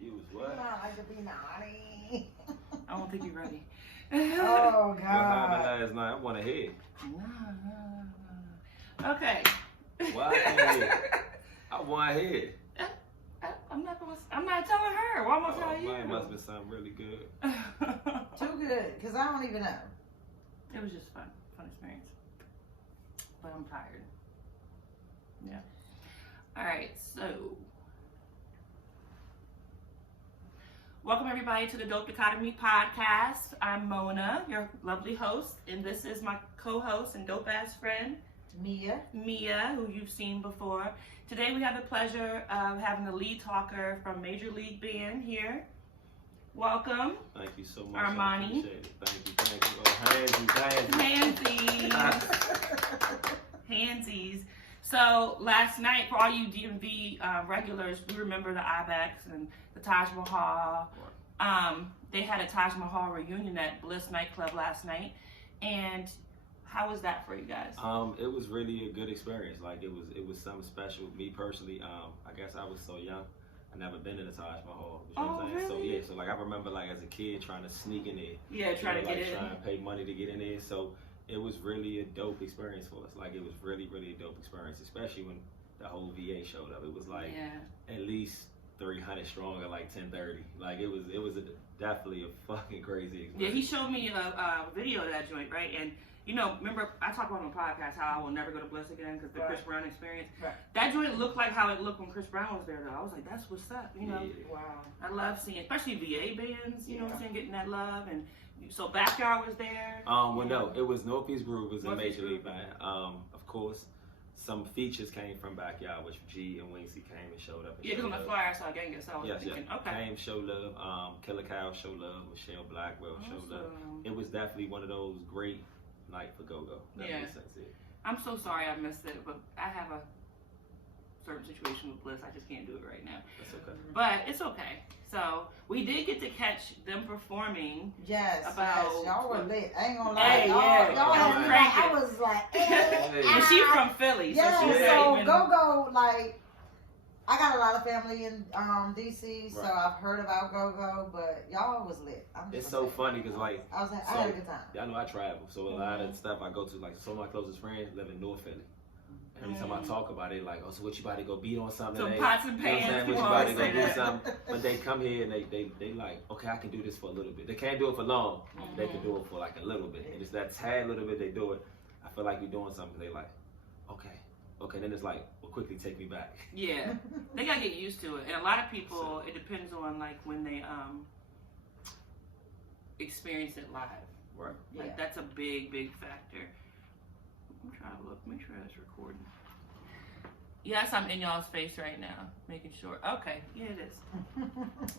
You was what? I like to be naughty. I don't think you're ready. Oh, What happened God. last night? I want to hear. No. Okay. Why head? I want to hear. I'm not telling her. Why am I telling you? Mine must have been something really good. Too good, because I don't even know. It was just fun experience. But I'm tired. Yeah. All right, so welcome everybody to the Dope Dichotomy podcast. I'm Mona, your lovely host, and this is my co-host and dope ass friend, Mia. Mia, who you've seen before. Today we have the pleasure of having the lead talker from Major League Band here. Welcome. Thank you so much. Armani. I appreciate it. Thank you. Oh, Handsies. So last night, for all you DMV regulars, we remember the Ibex and the Taj Mahal. They had a Taj Mahal reunion at Bliss nightclub last night, and how was that for you guys? It was really a good experience. Like it was something special. Me personally, I guess I was so young. I never been in a Taj Mahal. You know what I'm saying? Really? So I remember like as a kid trying to sneak in there. Yeah, trying to get in. Trying to pay money to get in there. So it was really a dope experience for us. Like it was really, really a dope experience, especially when the whole VA showed up. It was like at least 300 strong at like 10:30. Like it was definitely a fucking crazy experience. Yeah, he showed me a video of that joint, right? And you know, remember I talked about on the podcast how I will never go to Bliss again because the Chris Brown experience. Right. That joint looked like how it looked when Chris Brown was there, though. I was like, that's what's up, you know. Yeah. Wow. I love seeing, especially VA bands, you know what I'm saying, getting that love. And so Backyard was there. Well, no, it was Northeast Groove. It was a Northeast Major League Groove. Band. Of course, some features came from Backyard, which G and Winksy came and showed up. And Yeah, because showed on the love. flyer I saw Genghis. I was Yes, thinking, yeah. okay. Came, show love. Killer Cow, show love. Michelle Blackwell, show love. Awesome. It was definitely one of those great night for go-go. That Yeah. makes sense. Yeah. I'm so sorry I missed it, but I have a certain situation with Bliss. I just can't do it right now. That's okay. But it's okay. So we did get to catch them performing. Yes, About- yes. Y'all were lit. I ain't gonna lie. Hey, y'all, yeah. y'all had me like, Crank it. I was like, And she's from Philly, so yeah, she's Yeah. so not even. go-go, like, I got a lot of family in DC, so Right. I've heard about go-go, but y'all was lit. I'm just It's gonna so say. funny because like I had a good time. y'all know I travel, so a lot of stuff I go to, like some of my closest friends live in North Philly. Every time I talk about it, like, oh, so what you about to go beat on something Some today? pots and You know what I'm pans. saying? What People you about to always go say do that. something? But they come here and they like, okay, I can do this for a little bit. They can't do it for long. They can do it for like a little bit. And it's that tad little bit they do it. I feel like you're doing something. They like, okay. Then it's like, well, quickly take me back. Yeah, they gotta get used to it, and a lot of people. It depends on like when they experience it live. Right. Like Yeah. that's a big factor. I'm trying to look, make sure that's recording. Yes, I'm in y'all's face right now, making sure. Okay, yeah, it is.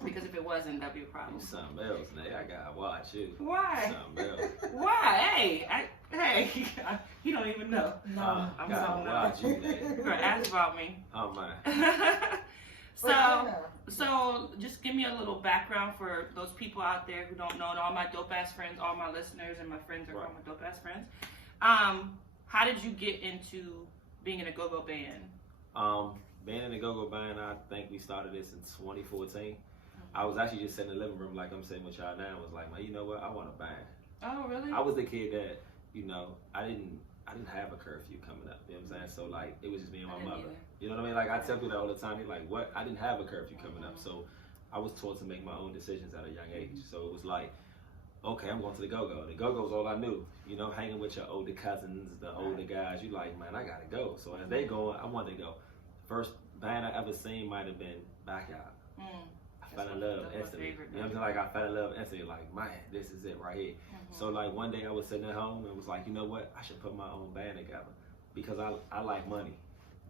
Because if it wasn't, that'd be a problem. You something else, Nate. I gotta watch you. Why? Something else. Why? Hey, you don't even know. No. I'm gotta so watch you, Nate. You're gonna ask about me. Oh man. So just give me a little background for those people out there who don't know, and all my dope ass friends, all my listeners, and my friends are all my dope ass friends. How did you get into being in a go-go band? Being in the go-go band, I think we started this in 2014. I was actually just sitting in the living room like I'm sitting with y'all now. I was like, man, you know what? I want a band. Oh, really? I was the kid that, you know, I didn't have a curfew coming up. You know what I'm saying? So like, it was just me and my mother. You know what I mean? Like I tell people that all the time. They're like, what? I didn't have a curfew coming up. So I was taught to make my own decisions at a young age. So it was like, okay, I'm going to the go-go. The go-go is all I knew. You know, hanging with your older cousins, the older guys. You like, man, I gotta go. So as they go, I wanted to go. First band I ever seen might have been Backyard. I fell in love instantly. You know what I'm saying? Like I fell in love instantly. Like, man, this is it right here. So like one day I was sitting at home and was like, you know what? I should put my own band together because I like money.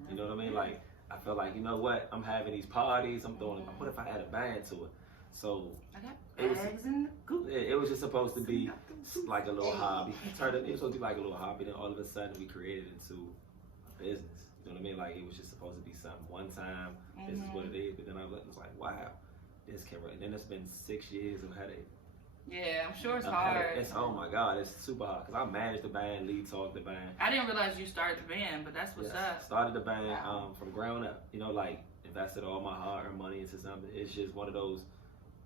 You know what I mean? Like I felt like, you know what? I'm having these parties. I'm throwing. What if I had a band to it? So I got it was. eggs in the goop. It was just supposed to be like a little hobby. It was supposed to be like a little hobby. Then all of a sudden we created it into a business. You know what I mean? Like it was just supposed to be something one time. This is what it is. But then I was like, wow, this can. And then it's been 6 years of headache. Yeah, I'm sure it's hard. It's oh my god, it's super hard because I managed the band, lead talk the band. I didn't realize you started the band, but that's what's up. Started the band from ground up. You know, like invested all my hard-earned money into something. It's just one of those.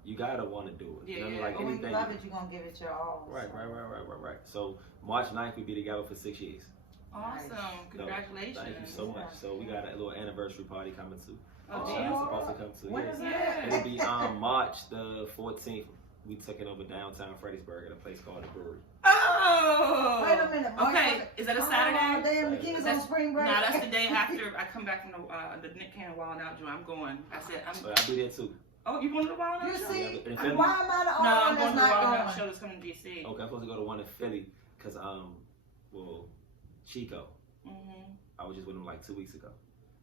You gotta want to do it. Yeah, you know what I mean? yeah. Like But when anything. you love it, you're gonna give it your all. Right, so. right. So March 9th, we be together for 6 years. Awesome. Congratulations. Thank you so much. So we got a little anniversary party coming too. Oh, I'm geez. supposed to come to. When Yeah. is Yeah. It'll be March the 14th. We took it over downtown Fredericksburg at a place called the Brewery. Oh! Wait a minute. March Okay, was- is that a Oh, Saturday? damn, the kids on That's- spring break. No, that's the day after I come back from the Nick Cannon Wild Out joint. I'm going. I said, But I'll be there too. oh, you going to the Wild Out You show? see, In why Philly? am I the No, only I'm one going that's to the Wild not Out going? show that's coming to DC. Okay, I'm supposed to go to one in Philly because well, Chico. Mm-hmm. I was just with him like 2 weeks ago.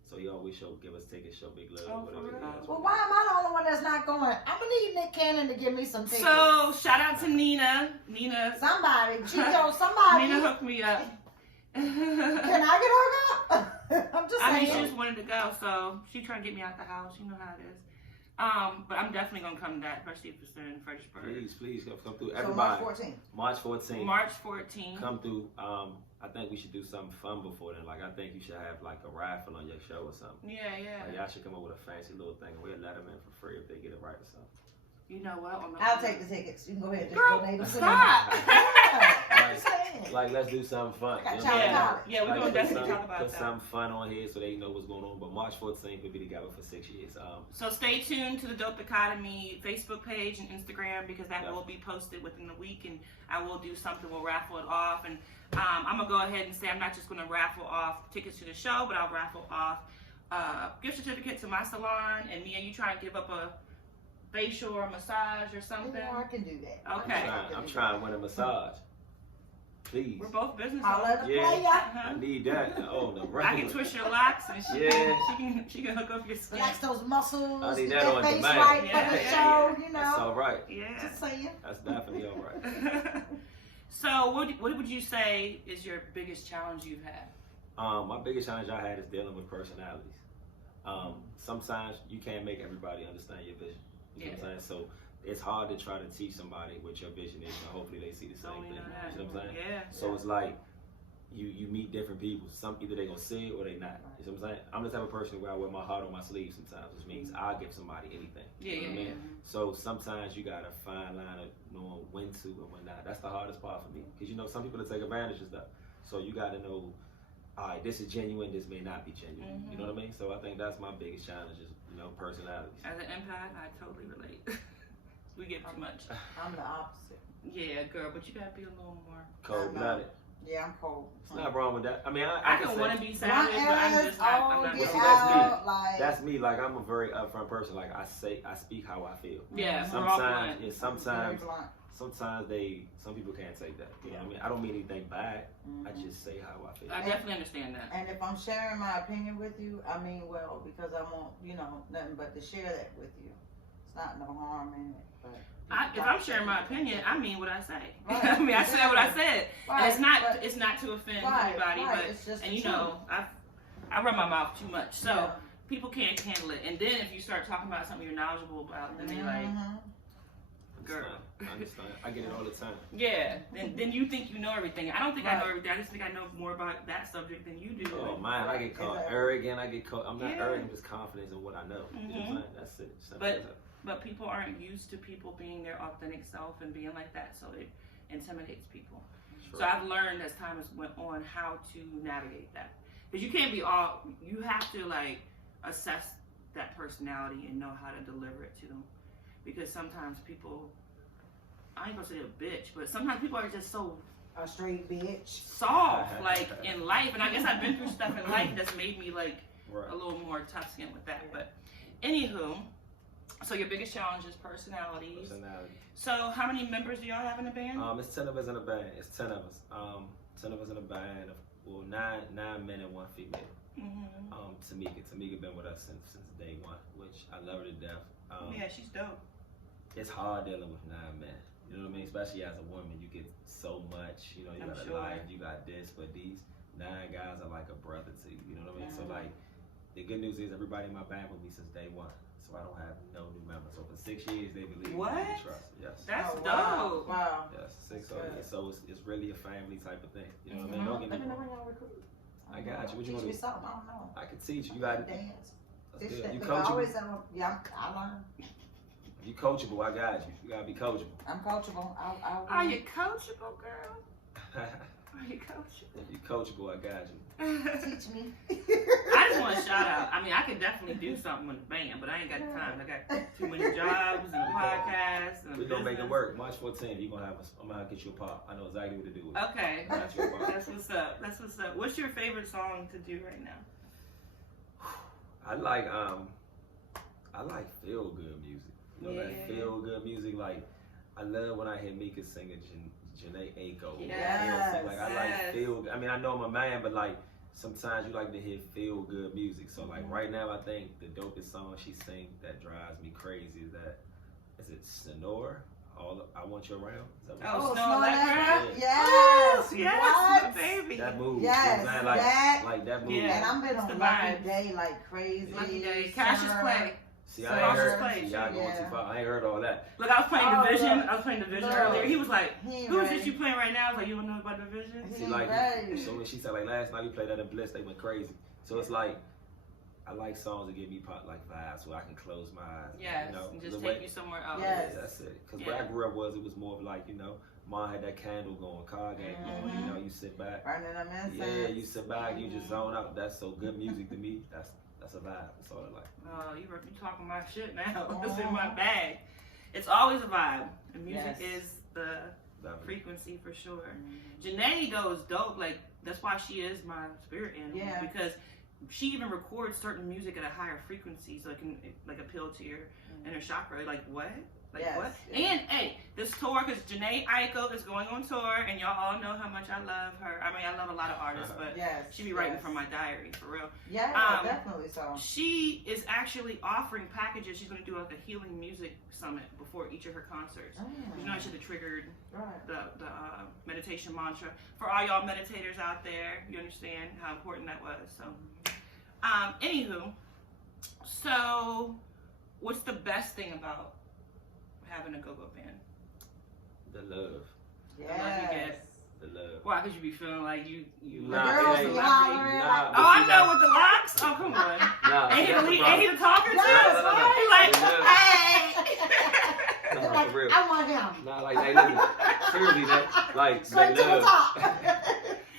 So he always give us tickets, show big love, Oh, whatever. for real? Well, why am I the only one that's not going? I'm gonna need Nick Cannon to give me some tickets. So, shout out to Nina. Nina Somebody. Nina hooked me up. Can I get hooked up? I'm just I saying. mean, she just wanted to go, so she trying to get me out the house. You know how it is. But I'm definitely gonna come to that, especially if it's in Fredericksburg. Please come through. So Everybody. March 14th. March 14th. March 14th. Come through. I think we should do something fun before then. Like I think you should have like a raffle on your show or something. Yeah. Like, y'all should come up with a fancy little thing and we'll let them in for free if they get it right or something. You know what? I'll take the tickets. You can go ahead and just Girl, donate them to me. stop. Yeah, I'm just saying. Like let's do something fun. Got You know what I'm y'all saying? Yeah, we're gonna Like, definitely talk about put that. something fun on here so they know what's going on. But March 14th we'll be together for 6 years. So stay tuned to the Dope Dichotomy Facebook page and Instagram because that Yeah. will be posted within the week, and I will do something. We'll raffle it off, and I'm gonna go ahead and say I'm not just gonna raffle off tickets to the show, but I'll raffle off gift certificate to my salon. And Mia, you trying to give up a facial or massage or something? Yeah, I can do that. Okay. I'm trying to win a massage. Please. We're both business I'll owners. let her Yeah. play ya. I need that. Oh, the I regular. can twist your locks and she can hook up your skin. Relax those muscles. I need Get that on face demand. right Yeah, for the yeah, show, you That's know. all right. Yeah. Just saying. That's definitely all right. So what would you say is your biggest challenge you've had? My biggest challenge I had is dealing with personalities. Sometimes you can't make everybody understand your vision. You know what I'm saying? So it's hard to try to teach somebody what your vision is, and hopefully they see the same thing. You know what I'm saying? Yeah. So it's like you meet different people. Some either they gonna see it or they not. You know what I'm saying? I'm the type of person where I wear my heart on my sleeve sometimes, which means I'll give somebody anything. Yeah, You know what I yeah, mean? So sometimes you got a fine line of knowing when to and when not. That's the hardest part for me. Because you know, some people that take advantage of stuff. So you got to know, all right, this is genuine, this may not be genuine. You know what I mean? So I think that's my biggest challenge is, personalities. As an empath, I totally relate. We get too much. I'm the opposite. Yeah, girl, but you gotta be a little more. Cold-blooded. Yeah, I'm cold. It's not wrong with that. I mean, I can don't say- want to be savage, but I'm just not. I'm not. Get see, that's me. out, like, That's me. Like, I'm a very upfront person. Like, I speak how I feel. Yeah, we're all Sometimes, blunt. sometimes very blunt. some people can't take that. You know what I mean? I don't mean anything bad. I just say how I feel. I definitely understand that. And if I'm sharing my opinion with you, I mean well, because I want, nothing but to share that with you. It's not no harm in it. But If I'm sharing my opinion, I mean what I say. Right, I mean, I said what I said. Right, And but- it's not to offend Right, anybody, right, but it's just and the you truth. know, I run my mouth too much, so Yeah. people can't handle it. And then if you start talking about something you're knowledgeable about, then they like, girl. I understand. I get it all the time. Yeah, then you think you know everything. I don't think I know everything. I just think I know more about that subject than you do. Oh man, I get called arrogant. I get called. I'm not Yeah. arrogant, just confidence in what I know. You know what I'm saying? That's it. Simple as that. But people aren't used to people being their authentic self and being like that, so it intimidates people. True. So I've learned as time has went on how to navigate that. Because you can't be you have to like assess that personality and know how to deliver it to them. Because sometimes people, I ain't gonna say a bitch, but sometimes people are just so a straight bitch. soft, like in life. And I guess I've been through stuff in life that's made me like a little more tough skin with that. But anywho, so your biggest challenge is personalities. Personality. So how many members do y'all have in the band? It's 10 of us in a band. It's 10 of us. 10 of us in a band. Well, nine men and one female. Tamika been with us since day one, which I love her to death. Yeah, she's dope. It's hard dealing with 9 men. You know what I mean? Especially as a woman, you get so much. You I'm got a sure. life, you got this, but these 9 guys are like a brother to you. You know what I mean? So like, the good news is everybody in my band with me since day one. So I don't have no new members. So for 6 years, they believe What? me and trust. Yes. That's wow. dope. Wow. Yes, 6 That's good. years. So it's really a family type of thing. You know what I mean? Don't get Let me me know wrong. when y'all recruit. I got you. What you Teach want me to do? something. I don't know. I can teach you. You got Dance. That's good. You I coachable. always have I learn. You coachable. I got you. You gotta be coachable. I'm coachable. Are you coachable, girl? Are you coachable? If you coachable, I got you. Teach me. I just want to shout out. I mean, I could definitely do something with the band, but I ain't got the time. I got too many jobs and a podcast and a We're gonna make it business. work. March 14th, I'm gonna get you a pop. I know exactly what to do with it. Okay. I got you a pop. That's what's up. That's what's up. What's your favorite song to do right now? I like feel good music. You know that Yeah. feel good music. Like I love when I hear Mika singing Janae Aiko. Yes, Like I like feel. I mean I know I'm a man, but like sometimes you like to hear feel good music. So like right now I think the dopest song she sings that drives me crazy is it Sonora? I Want You Around. Is that what Oh, it's Snow Allegra? Yes. Yes, What? my baby. that move? Yes, You know what I'm saying? that- Like that move. Yeah. And I've been It's on the Lucky vibes. Day like crazy. Lucky Day. Cassius Summer. Clay. See, I ain't heard. Play. See, y'all going too far. I ain't heard all that. Look, I was playing Oh, Division. look. I was playing Division Look. earlier. He was like, He ain't "Who is ready. this you playing right now?" I was like, "You don't know about Division?" He See, ain't like, ready. so when she said like last night we played that in Bliss, they went crazy. So it's like, I like songs that give me pop like vibes, so I can close my eyes. Yes, you know, and the just way- take you somewhere else. Yes. That's it. Because Yeah. where I grew up it was more of like, you know, mom had that candle going, car gang going, you know, you sit back. Burning them incense. Yeah, you sit back, you just zone out. That's so good music to me. That's a vibe. That's all I like. Oh, you talking my shit now. It's in my bag. It's always a vibe. And music Yes. is the That- frequency for sure. Janae though is dope. Like that's why she is my spirit animal. Yeah. Because she even records certain music at a higher frequency, so it can like appeal to your inner chakra. Like what? Like Yes, what? yes. And hey, this tour, because Janae Aiko is going on tour, and y'all all know how much I love her. I mean, I love a lot of artists, but Yes. she be writing yes. from my diary for real. Yeah, Um, definitely so. She is actually offering packages. She's going to do like a healing music summit before each of her concerts. You know, I should have triggered Right. the meditation mantra. For all y'all meditators out there, you understand how important that was. So, anywho, so what's the best thing about having a go-go band? The love. Yes. The love. Why? Because you be feeling like you Nah, The girls it be ain't- hollering. Nah, Oh, I know with the locks. Oh, come on. Nah, Ain't he that's the the lead? Ain't he the talker too? Yes, No, no, no, no. He like, Yeah. hey. Nah, Like, for real. I want him. Nah, like, listen, seriously, like, Straight to the love. top.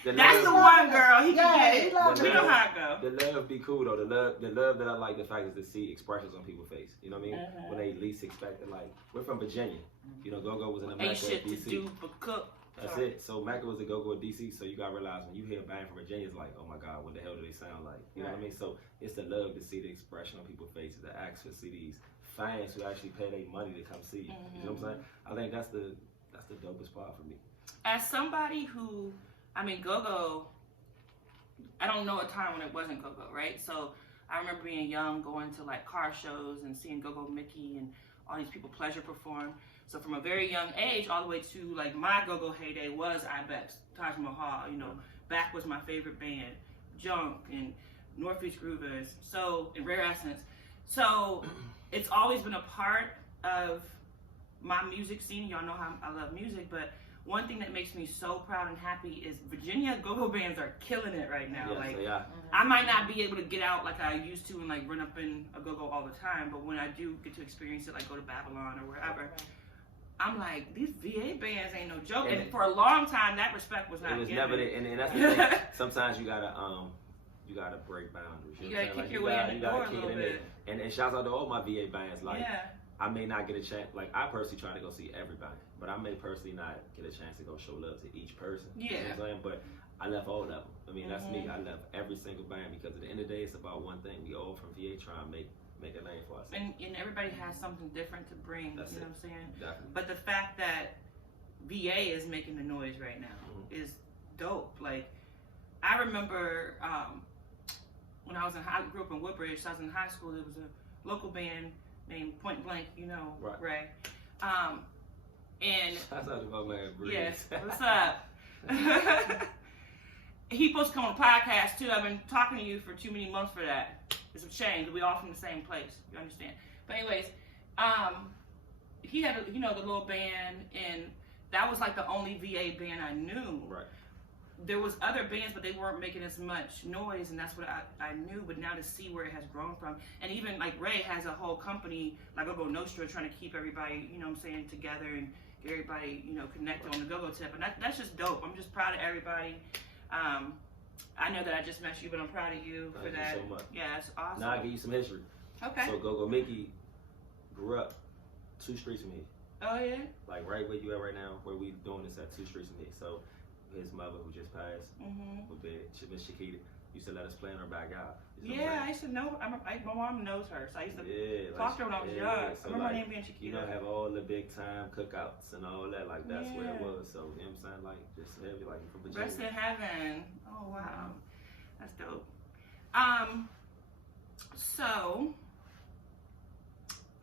The That's the love, one girl. He can Yeah, get he it. loves We it. know how it go. the love be cool though. The love that I like the fact is to see expressions on people's face. You know what I mean? When they least expect it. Like we're from Virginia. You know, Go-Go was in Ain't America, shit to DC. do but cook. That's it. So Macca was a Go-Go at DC. So you gotta realize when you hear a band from Virginia, it's like, oh my God, what the hell do they sound like? You know what I mean? So it's the love to see the expression on people's faces, the acts to see these fans who actually pay their money to come see you. You know what I'm saying? I think that's the dopest part for me. As somebody who, I mean, Go-Go, I don't know a time when it wasn't Go-Go, right? So I remember being young, going to like car shows and seeing Go-Go Mickey and all these people Pleasure perform. So from a very young age all the way to like my Go-Go heyday was Ibex, Taj Mahal, you know, Back was my favorite band, Junk and Northeast Groovers, so, and Rare Essence. So it's always been a part of my music scene. Y'all know how I love music, but one thing that makes me so proud and happy is Virginia go-go bands are killing it right now. Yes, Like they are. I might not be able to get out like I used to and like run up in a go-go all the time, but when I do get to experience it, like go to Babylon or wherever, I'm like, these VA bands ain't no joke. And for a long time, that respect was not It was given. never there, and that's the thing. Sometimes you gotta break boundaries. You know gotta what I'm kick saying? your Like, way in the you gotta door a kick it little in there. bit. And shouts out to all my VA bands. Like Yeah. I may not get a chance. Like I personally try to go see everybody, but I may personally not get a chance to go show love to each person. You know Yeah. what I'm saying? But I left all of them. I mean, that's me. I left every single band because at the end of the day, it's about one thing. We all from VA trying to make a name for ourselves. And everybody has something different to bring, That's you know it. what I'm saying? Definitely. But the fact that VA is making the noise right now is dope. Like, I remember when I grew up in Woodbridge, so I was in high school, there was a local band named Point Blank, you know, Right. Ray. And Shouts out to my man Breeze. yes, what's up? He supposed to come on the podcast too. I've been talking to you for too many months for that. It's a shame that we all from the same place. You understand? But anyways, he had the little band, and that was like the only VA band I knew. Right. there was other bands, but they weren't making as much noise, and that's what I knew. But now to see where it has grown from, and even like Ray has a whole company like Go-Go Nostra trying to keep everybody, you know what I'm saying, together and get everybody, you know, connected on the go-go tip, and that's just dope. I'm just proud of everybody. I know that I just met you, but I'm proud of you for that. Thank you so much. Yeah, it's awesome. Now I'll give you some history. Okay. So Go-Go Mickey grew up 2 streets from me. Oh yeah. Like right where you at right now, where we doing this at 2 streets from me. So his mother, who just passed, with Miss Shakita, used to let us play in her backyard. Yeah, I used to know. My mom knows her, so I used to talk to her when I was young. So I remember like, her name being Shakita. You know, have all the big time cookouts and all that. Like that's where it Yeah. was. So you know what I'm saying? Like just heavy, like from Virginia. Rest in heaven. Oh wow, that's dope. So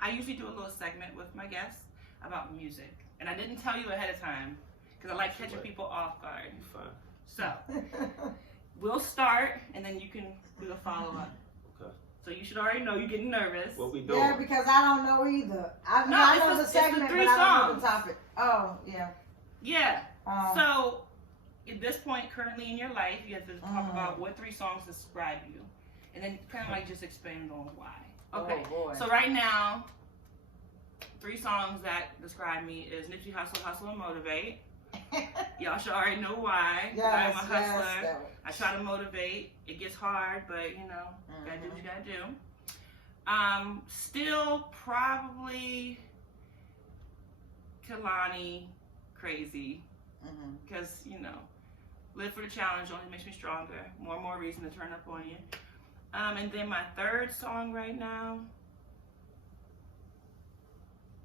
I usually do a little segment with my guests about music, and I didn't tell you ahead of time because I like catching people off guard. You fine. So we'll start, and then we'll follow up. Okay. So you should already know you're getting nervous. What we doing? Yeah, because I don't know either. I know the segment, it's the 3 but I don't know songs. the topic. Oh, yeah. Yeah. So at this point, currently in your life, you have to talk about what 3 songs describe you, and then kind of like just expand on why. Okay. Oh, boy. So right now, 3 songs that describe me is Nipsey Hustle, Hustle and Motivate. Y'all should already know why. Yes, I'm a hustler. yes. I try to motivate. It gets hard, but you know, gotta do what you gotta do. Still probably Kalani, Crazy, because you know, live for the challenge only makes me stronger. More and more reason to turn up on you. And then my 3rd song right now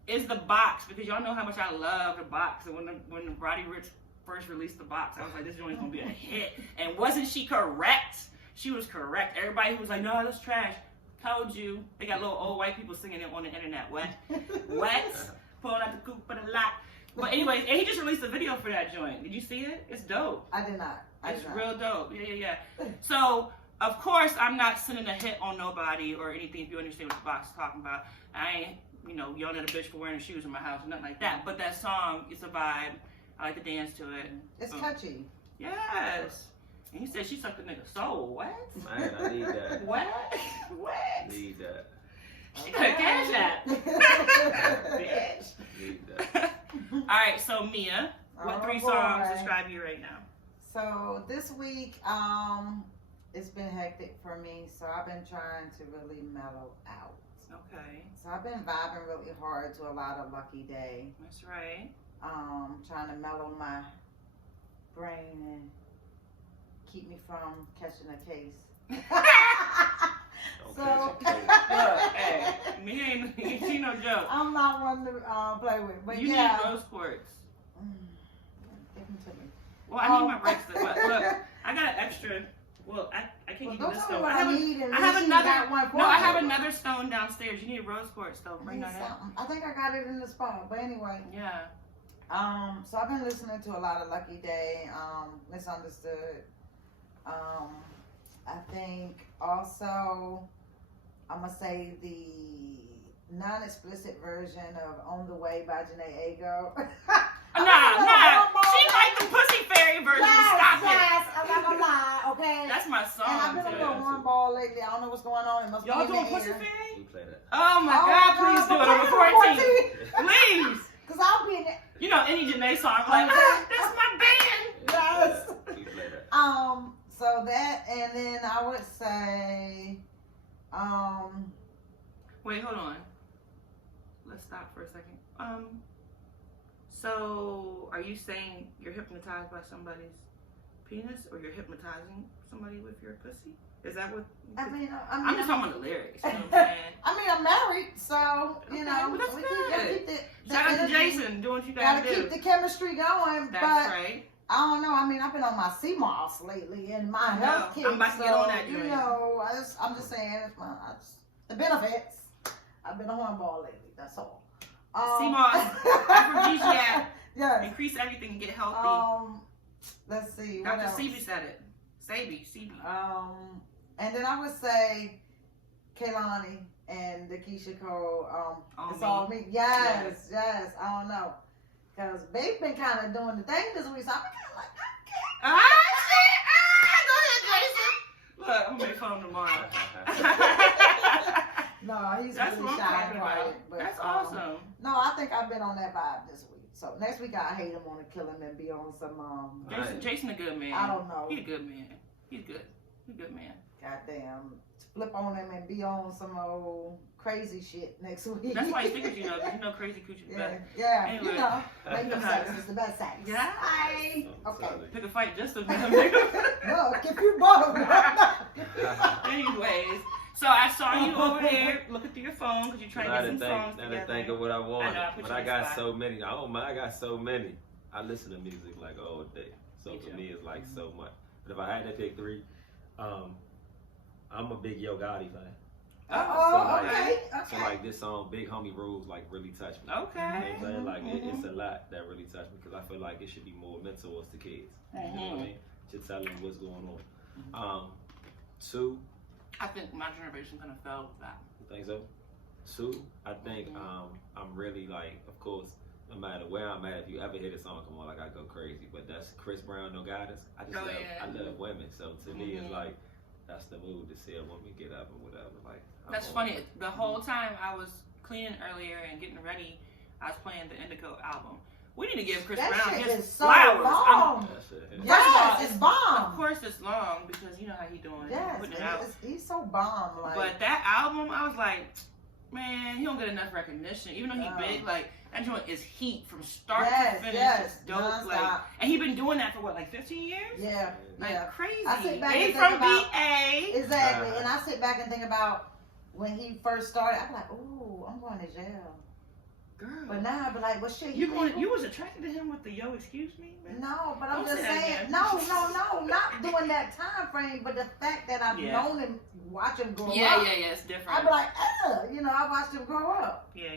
is The Box, because y'all know how much I love The Box. And when Roddy Ricch first released The Box, I was like, this joint's gonna be a hit. And wasn't she correct? She was correct. Everybody who was like, no, that's trash, told you. They got little old white people singing it on the internet. What? Pulling out the coop for the lot. But anyways, and he just released a video for that joint. Did you see it? It's dope. I did not. It's real dope. Yeah. So, of course, I'm not sending a hit on nobody or anything, if you understand what The Box is talking about. I ain't, you know, yelling at a bitch for wearing her shoes in my house or nothing like that. But that song, it's a vibe. I like to dance to it. It's catchy. Yes. And he said she sucked a nigga's soul. What? Man, I need that. What? Need that. She got a cash app. Bitch. Need that. All right, so Mia, what 3 songs describe you right now? So this week, it's been hectic for me, so I've been trying to really mellow out. Okay. So I've been vibing really hard to a lot of Lucky Day. That's right. Trying to mellow my brain and keep me from catching a case. So, look, hey, me ain't no joke. I'm not one to play with, but you yeah. need rose quartz. Give them to me. Well, I need my bracelet. But look, I got an extra. Well, I can't give you this stone. I have another stone downstairs. You need rose quartz though. Bring that up. I think I got it in the spot, but anyway. Yeah. So I've been listening to a lot of Lucky Day, Misunderstood. I think also I'm gonna say the non-explicit version of "On the Way" by Janae Ago. Nah. She like the Pussy Fairy version. Yes, I'm not gonna lie. Okay. That's my song. And I've been a little hornball lately. I don't know what's going on. It must Y'all be doing in the Pussy air. Fairy? We play that. Oh my God! Please do it on the 14th. Please. Cause I'll be in it. You know any Janae song, I'm like, that's my band. Yes. Yeah, we play that. So that, and then I would say, Wait, hold on. Let's stop for a second. So are you saying you're hypnotized by somebody's penis, or you're hypnotizing somebody with your pussy? Is that what? I'm just talking about the lyrics. You know what I'm saying? I mean, I'm married, so you Okay, know, well, that's we good. keep the Shout out to energy. Jason doing what you gotta do. Keep the chemistry going. That's but right. I don't know. I mean, I've been on my sea moss lately and my health kit. I'm about to get on that you joint. know, I'm just saying the benefits. I've been a hornball lately. That's all. Sea moss, aphrodisiac, yes. increase everything and get healthy. Let's see. Dr. What else? Sebi said it. Sebi. And then I would say Kaylani and the Keisha Cole. It's Me. all me. Yes. I don't know. Cause they've been kind of doing the thing this week, so I'm kind of like, Ah, shit! Go ahead, Jason. Look, I'm gonna make fun of him tomorrow. no, he's That's really what I'm shy talking and quiet. about. But, That's awesome. No, I think I've been on that vibe this week. So next week I hate him, want to kill him and be on some Jason a good man. I don't know. He's a good man. He's good. He's a good man. Goddamn, flip on him and be on some old crazy shit next week. That's why he figures you know crazy coochie yeah, better. yeah, Anyway. you know, make them sex is the best sex. Yeah. Okay. Pick a fight just to No, if you both. Anyways, so I saw you over there looking through your phone because you're trying to get some songs together. And think of what I want. I know, But I got so many. I don't mind. I got so many. I listen to music like all day. So for me, it's like so much. But if I had to pick three, I'm a big Yo Gotti fan. Okay. So like this song, Big Homie Rules, like really touched me. Okay. You know what I'm saying? Like it's a lot that really touched me because I feel like it should be more mentors to kids. You know what I mean? Should tell them what's going on. Two. I think my generation's gonna fail with that. You think so? Two. I think I'm really like, of course, no matter where I'm at, if you ever hear the song come on, like I go crazy. But that's Chris Brown, No Guidance. I love women. So to me, it's like that's the mood to see a woman get up and whatever. Like that's funny. The whole time I was cleaning earlier and getting ready, I was playing the Indigo album. We need to give Chris Brown his flowers. Long. Yes, it's bomb. Of course it's long because you know how he doing. Yes, putting it out. He's so bomb. Like. But that album, I was like, man, he don't get enough recognition. Even though he big, like that joint is heat from start to finish. It's dope. Like, and he been doing that for what, like 15 years? Yeah, like crazy. I sit back they and from think about, BA. Exactly, and I sit back and think about when he first started. I'm like, ooh, I'm going to jail. Girl. But now I be like, well, shit. You was attracted to him with the yo, excuse me? Man? No, but I'm Don't just say that saying. again. No, not doing that time frame, but the fact that I've known him, watch him grow up. Yeah, it's different. I be like, you know, I watched him grow up. Yeah.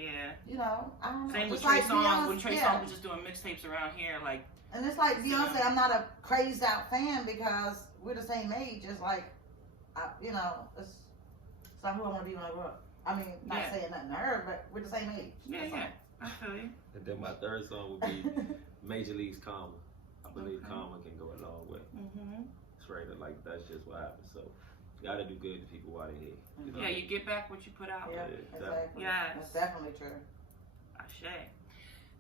You know, I don't know. Same with Just Trey like Songz. When Trey Beyonce, Songz was just doing mixtapes around here, like. And it's like Beyonce. I'm not a crazed out fan because we're the same age. It's like, you know, it's not who I want to be when I grow up. I mean, not saying nothing to her, but we're the same age. Yeah. I feel you. And then my third song would be Major League's Karma. I believe karma can go a long way. Straight up, like that's just what happens. So you gotta do good to people while they're here. You know? Yeah, you get back what you put out. Yeah, exactly. Yes. That's definitely true. Ashe.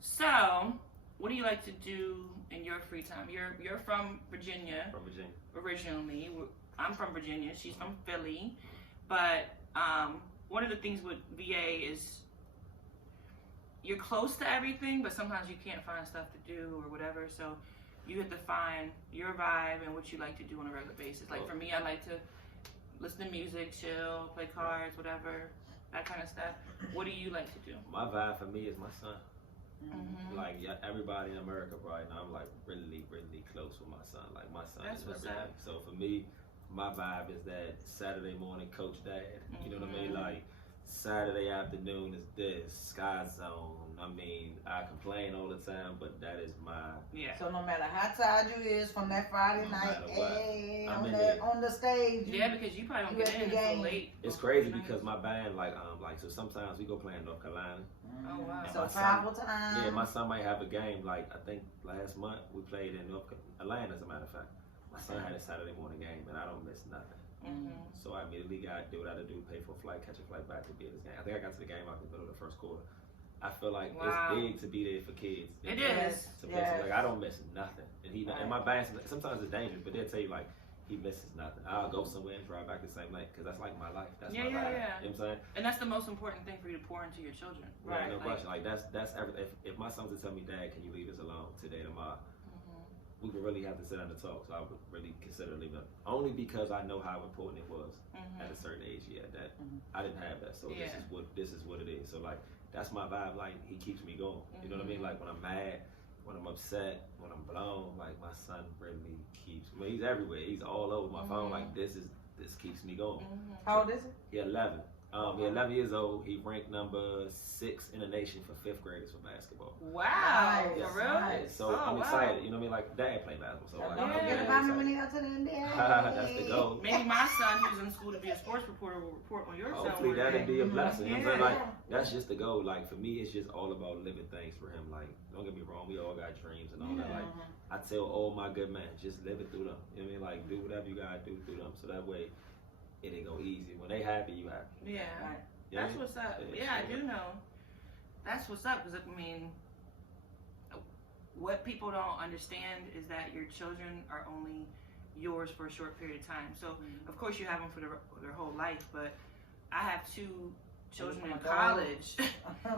So, what do you like to do in your free time? You're from Virginia. From Virginia. Originally. I'm from Virginia. She's from Philly. But one of the things with VA is you're close to everything, but sometimes you can't find stuff to do or whatever. So you have to find your vibe and what you like to do on a regular basis. Like for me, I like to listen to music, chill, play cards, whatever, that kind of stuff. What do you like to do? My vibe for me is my son. Like everybody in America right now, I'm like really close with my son. Like my son is everything. So for me, my vibe is that Saturday morning coach dad. You know what I mean? Like Saturday afternoon is this Sky Zone. I mean, I complain all the time, but that is my So no matter how tired you is from that Friday night, on the stage. Yeah, because you probably don't get in until late. It's crazy because my band like so sometimes we go play in North Carolina. Oh wow. So travel time. Yeah, my son might have a game. Like I think last month we played in Atlanta, as a matter of fact. My son had a Saturday morning game, and I don't miss nothing. So I immediately got to do what I had to do, pay for a flight, catch a flight back to be at this game. I think I got to the game out the middle of the first quarter. I feel like it's big to be there for kids. It is. Like I don't miss nothing, and and my band sometimes it's dangerous, but they'll tell you like he misses nothing. I'll go somewhere and drive back the same night because that's like my life. That's my life. You know what I'm saying? And that's the most important thing for you to pour into your children. Right. No question. Like that's everything. If my son would tell me, Dad, can you leave us alone today, tomorrow? We would really have to sit down and talk. So I would really consider leaving it. Only because I know how important it was at a certain age. Yeah, that I didn't have that. So this is what it is. So like that's my vibe. Like he keeps me going. You know what I mean? Like when I'm mad, when I'm upset, when I'm blown, like my son really keeps me. He's everywhere. He's all over my phone. Like this keeps me going. How old is he? He 11. Yeah, 11 years old. He ranked number 6 in the nation for 5th graders for basketball. Wow, Nice. for real? Nice. So I'm excited. You know what I mean? Like, Dad played basketball. So like, Don't I'm forget really about me excited. when he got to the NBA. That's the goal. Maybe my son, who's in school to be a sports reporter, will report on your son. Hopefully one that'll day. be a blessing. You know what I'm saying? Yeah. Like, that's just the goal. Like, for me, it's just all about living things for him. Like, don't get me wrong, we all got dreams and all that. Like, I tell all my good men, just live it through them. You know what I mean? Like, do whatever you gotta do through them. So that way, it ain't go easy. When they happy, you happy. Yeah. Right. You know That's what I mean? what's up. Yeah, Yeah, I so- do know. That's what's up. Because, I mean, what people don't understand is that your children are only yours for a short period of time. So, of course, you have them for their whole life. But I have 2 children in college.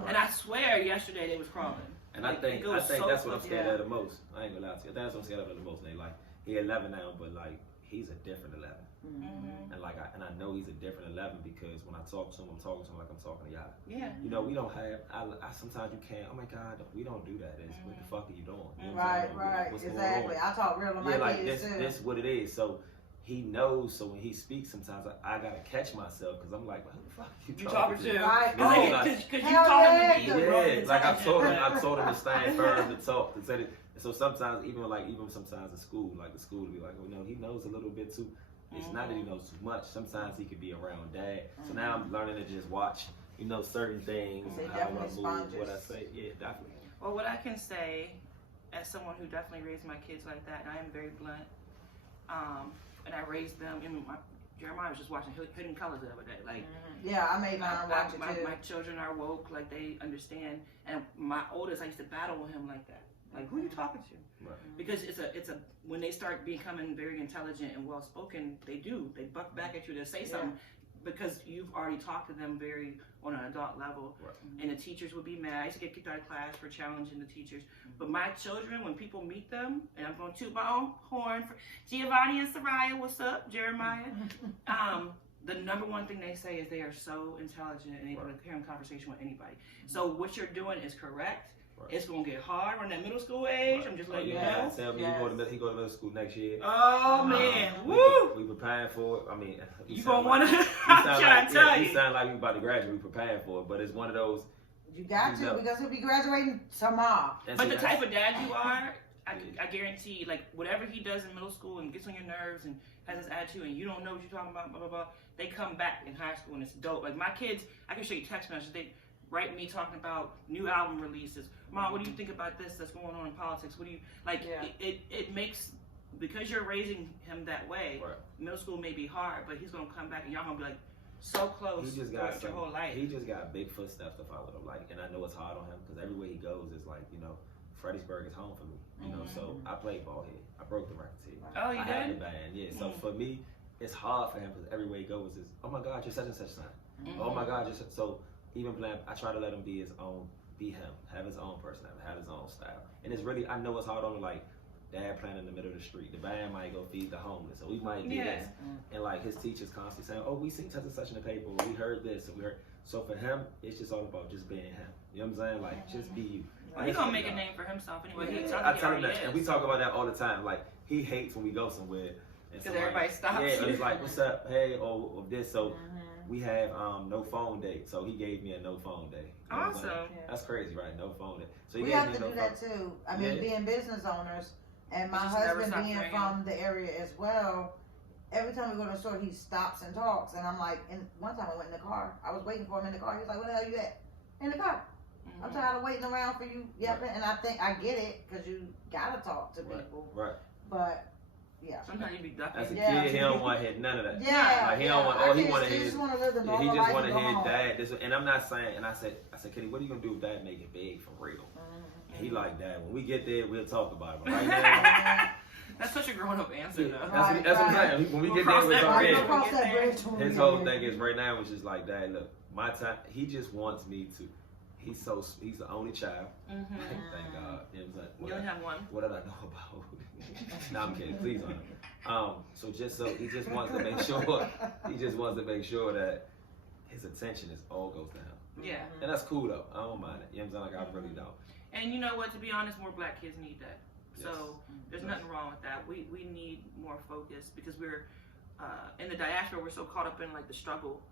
And I swear yesterday they was crawling. And Like, I think it goes so that's what I'm quick. scared of the most. I ain't gonna lie to you. That's what I'm scared of the most. They like he 11 now, but like he's a different 11. Mm-hmm. And like I know he's a different 11 because when I talk to him, I'm talking to him like I'm talking to y'all. Yeah. You know, we don't have. I sometimes you can't. Oh my God, we don't do that. It's what the fuck are you doing? You know what I'm saying? Right, What's exactly. going on? I talk real to my Yeah, like kids this. too. This what it is. So he knows. So when he speaks, sometimes I gotta catch myself because I'm like, who the fuck are you talking to? Right. You know, Oh, like- Because you Hell taught him yeah, to be Yeah, like I intelligent. told him to stand firm to talk to say it. And so sometimes even sometimes in school, like the school will be like, oh no, he knows a little bit too. It's not that he knows too much. Sometimes he could be around Dad. So now I'm learning to just watch, certain things, They how I definitely move, what I sponges. say. Yeah, definitely. Well, what I can say, as someone who definitely raised my kids like that, and I am very blunt, and I raised them. Jeremiah was just watching Hidden Colors the other day. Like, Yeah, I made mine watch it too. my children are woke, like they understand. And my oldest, I used to battle with him like that. Like, who are you talking to? Right. Because it's a when they start becoming very intelligent and well spoken, they buck back at you to say something because you've already talked to them very on an adult level. Right. And the teachers would be mad. I used to get kicked out of class for challenging the teachers. But my children, when people meet them, and I'm going to toot my own horn for Giovanni and Soraya, what's up, Jeremiah? The number one thing they say is they are so intelligent and able to carry on conversation with anybody. So what you're doing is correct. Right. It's gonna get hard on that middle school age. I'm just letting you know. Tell me he go to middle school next year. Oh man, woo! We preparing for it. I mean, You gonna wanna? I'm trying to tell You you. sound like we about to graduate. We preparing for it, but it's one of those. You got to because he'll be graduating tomorrow. and But see, the type of dad you are, I guarantee, like whatever he does in middle school and gets on your nerves and has this attitude, and you don't know what you're talking about, blah blah blah. They come back in high school and it's dope. Like my kids, I can show you text messages. They write me talking about new album releases. Mom, what do you think about this that's going on in politics? What do you like? Yeah. It makes, because you're raising him that way. Right. Middle school may be hard, but he's gonna come back and y'all gonna be like so close He just got throughout your whole life. He just got big footsteps to follow them. Like, and I know it's hard on him because everywhere he goes is like, Fredericksburg is home for me. So I played ball here. I broke the record here. Oh, you I had the did? band, yeah. So for me, it's hard for him because everywhere he goes is, oh my God, you're such and such son. Oh my God, so even playing, I try to let him be his own, be him, have his own personality, have his own style. And it's really, I know it's hard on him, like, Dad playing in the middle of the street. The band might go feed the homeless, or we might do this. And like his teachers constantly saying, "Oh, we seen such and such in the paper, or we heard this, and we heard." So for him, it's just all about just being him. You know what I'm saying? Like just be you. Well, he's gonna make a name for himself anyway. I tell him that, and we talk about that all the time. Like he hates when we go somewhere because everybody stops. Yeah, it's like, "What's up? Hey," or this. So we have no phone day. So he gave me a no phone day. You know what I'm saying? Awesome. That's crazy, right? No phone day. So he We gave have me to no do that phone. too. I mean, being business owners, and my You just never husband stop being praying. from the area as well, every time we go to the store, he stops and talks. And I'm like, and one time I went in the car. I was waiting for him in the car. He was like, "Where the hell you at?" In the car. I'm tired of waiting around for you yapping. And I think I get it because you gotta talk to people. Right. But yeah. Sometimes you be ducking. As a Yeah. kid, he don't want to hear none of that. Yeah, Like, he don't want. All he want to He hear. just want to live the Yeah, normal he just life want to and go hear home. Dad. This, and I'm not saying. And I said, Kitty, what are you gonna do if Dad make it big for real? And he like, Dad, when we get there, we'll talk about it. But right now, That's such a grown-up answer, though. that's what I'm saying. When we get there, we'll talk. Right, Yeah. we'll cross that bridge when we His get whole there. thing is right now, which is like, Dad, look, my time. He just wants me to. He's the only child. Thank God. You know what I'm saying? You only have one. What did I know about? No, I'm kidding. Please don't. So he just wants to make sure. He just wants to make sure that his attention is all goes to him. Yeah. And that's cool though. I don't mind it. You know what I'm saying? Like I really don't. And you know what? To be honest, more black kids need that. Yes. So there's nothing wrong with that. We need more focus because we're in the diaspora, we're so caught up in like the struggle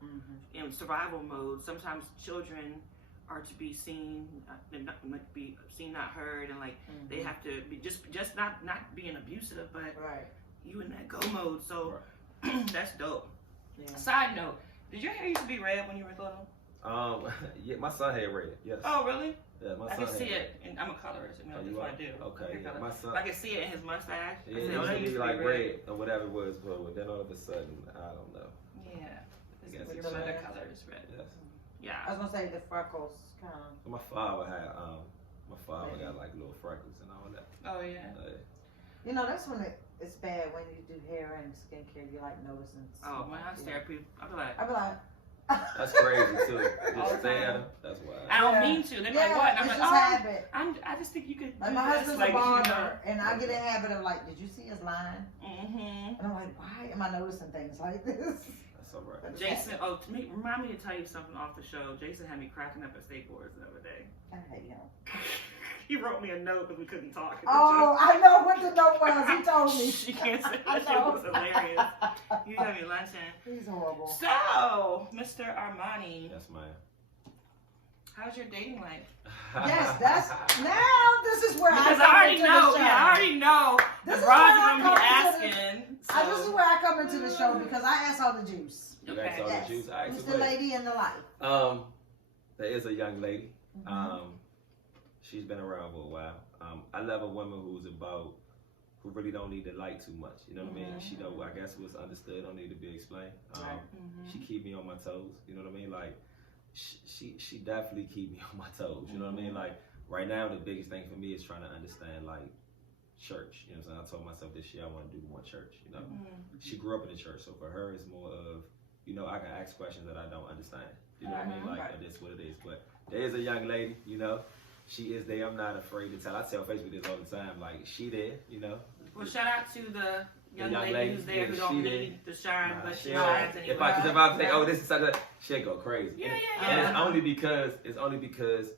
in survival mode. Sometimes children are to be seen, not heard, and like they have to be just not being abusive, but you in that go mode. So that's dope. Yeah. Side note, did your hair used to be red when you were little? Yeah, my son had red. Yes. Oh, really? Yeah, my I son can see it, and I'm a colorist. You know, that's what I do. Okay, yeah, my son. I can see it in his mustache. Yeah, it used to be like red or whatever it was, but then all of a sudden, I don't know. Yeah, your other color is red. Yes. Yeah. I was gonna say the freckles kind of. My father got like little freckles and all that. Oh yeah. You know, that's when it's bad when you do hair and skincare. You like noticing. Oh man, I stare at people. I be like. That's crazy too. Just stare at them. That's why. I don't mean to. They're like, what? And I'm like, I just think you could. Like my husband's a barber, and I get in the habit of like, did you see his line? And I'm like, why am I noticing things like this? That's all right. Jason, remind me to tell you something off the show. Jason had me cracking up at skateboards the other day. I hate him. He wrote me a note because we couldn't talk. Oh, I know what the note was. He told me. She can't say that shit was hilarious. You had me lunching. He's horrible. So, Mr. Armani. Yes, ma'am. How's your dating life? Yes, this is where because I already know. Yeah, I already know. This the broads are gonna be asking. This is where I come into the show because I ask all the juice. You ask all the juice. Who's the lady in the life? There is a young lady. She's been around for a while. I love a woman who really don't need to like too much. You know what I mean? She know, I guess what's understood don't need to be explained. She keep me on my toes. You know what I mean? Like she definitely keep me on my toes. You know what I mean? Like right now, the biggest thing for me is trying to understand like church. You know what I'm saying? I told myself this year I want to do more church. You know, she grew up in the church, so for her it's more of, you know, I can ask questions that I don't understand. You know what I mean? Like that's what it is. But there is a young lady. You know. She is there. I'm not afraid to tell. I tell Facebook this all the time. Like, she there, you know. Well, shout out to the young lady who's there who don't need to shine, but she shines anyway. If I say, oh, this is such a, she'll go crazy. Yeah. And it's only because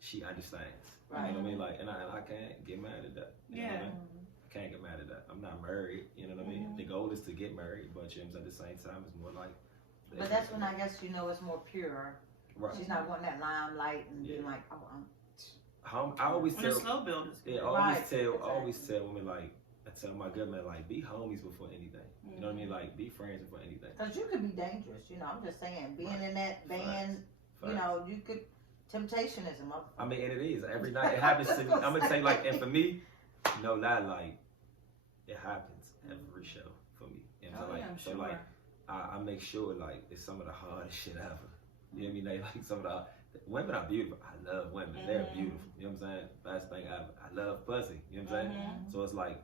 she understands. Right. You know what I mean? Like, and I can't get mad at that. You know what I mean? I can't get mad at that. I'm not married. You know what I mean? The goal is to get married, but you know, at the same time, it's more like. But that's when I guess it's more pure. Right. She's not wanting that limelight and being like, I always tell. The slow build is good. Always tell women like, I tell my good man like, be homies before anything. You know what I mean? Like, be friends before anything. Because you could be dangerous. You know, I'm just saying, being in that band, you know, you could. Temptation is a motherfucker. I mean, and it is every night. It happens to me. I'm gonna tell you like, and for me, no lie, like, it happens every show for me. You know what I'm saying? So like, I make sure like it's some of the hardest shit ever. You know what I mean? Like some of the women are beautiful. I love women. They're beautiful. You know what I'm saying? Best thing ever. I love pussy. You know what I'm saying? So it's like,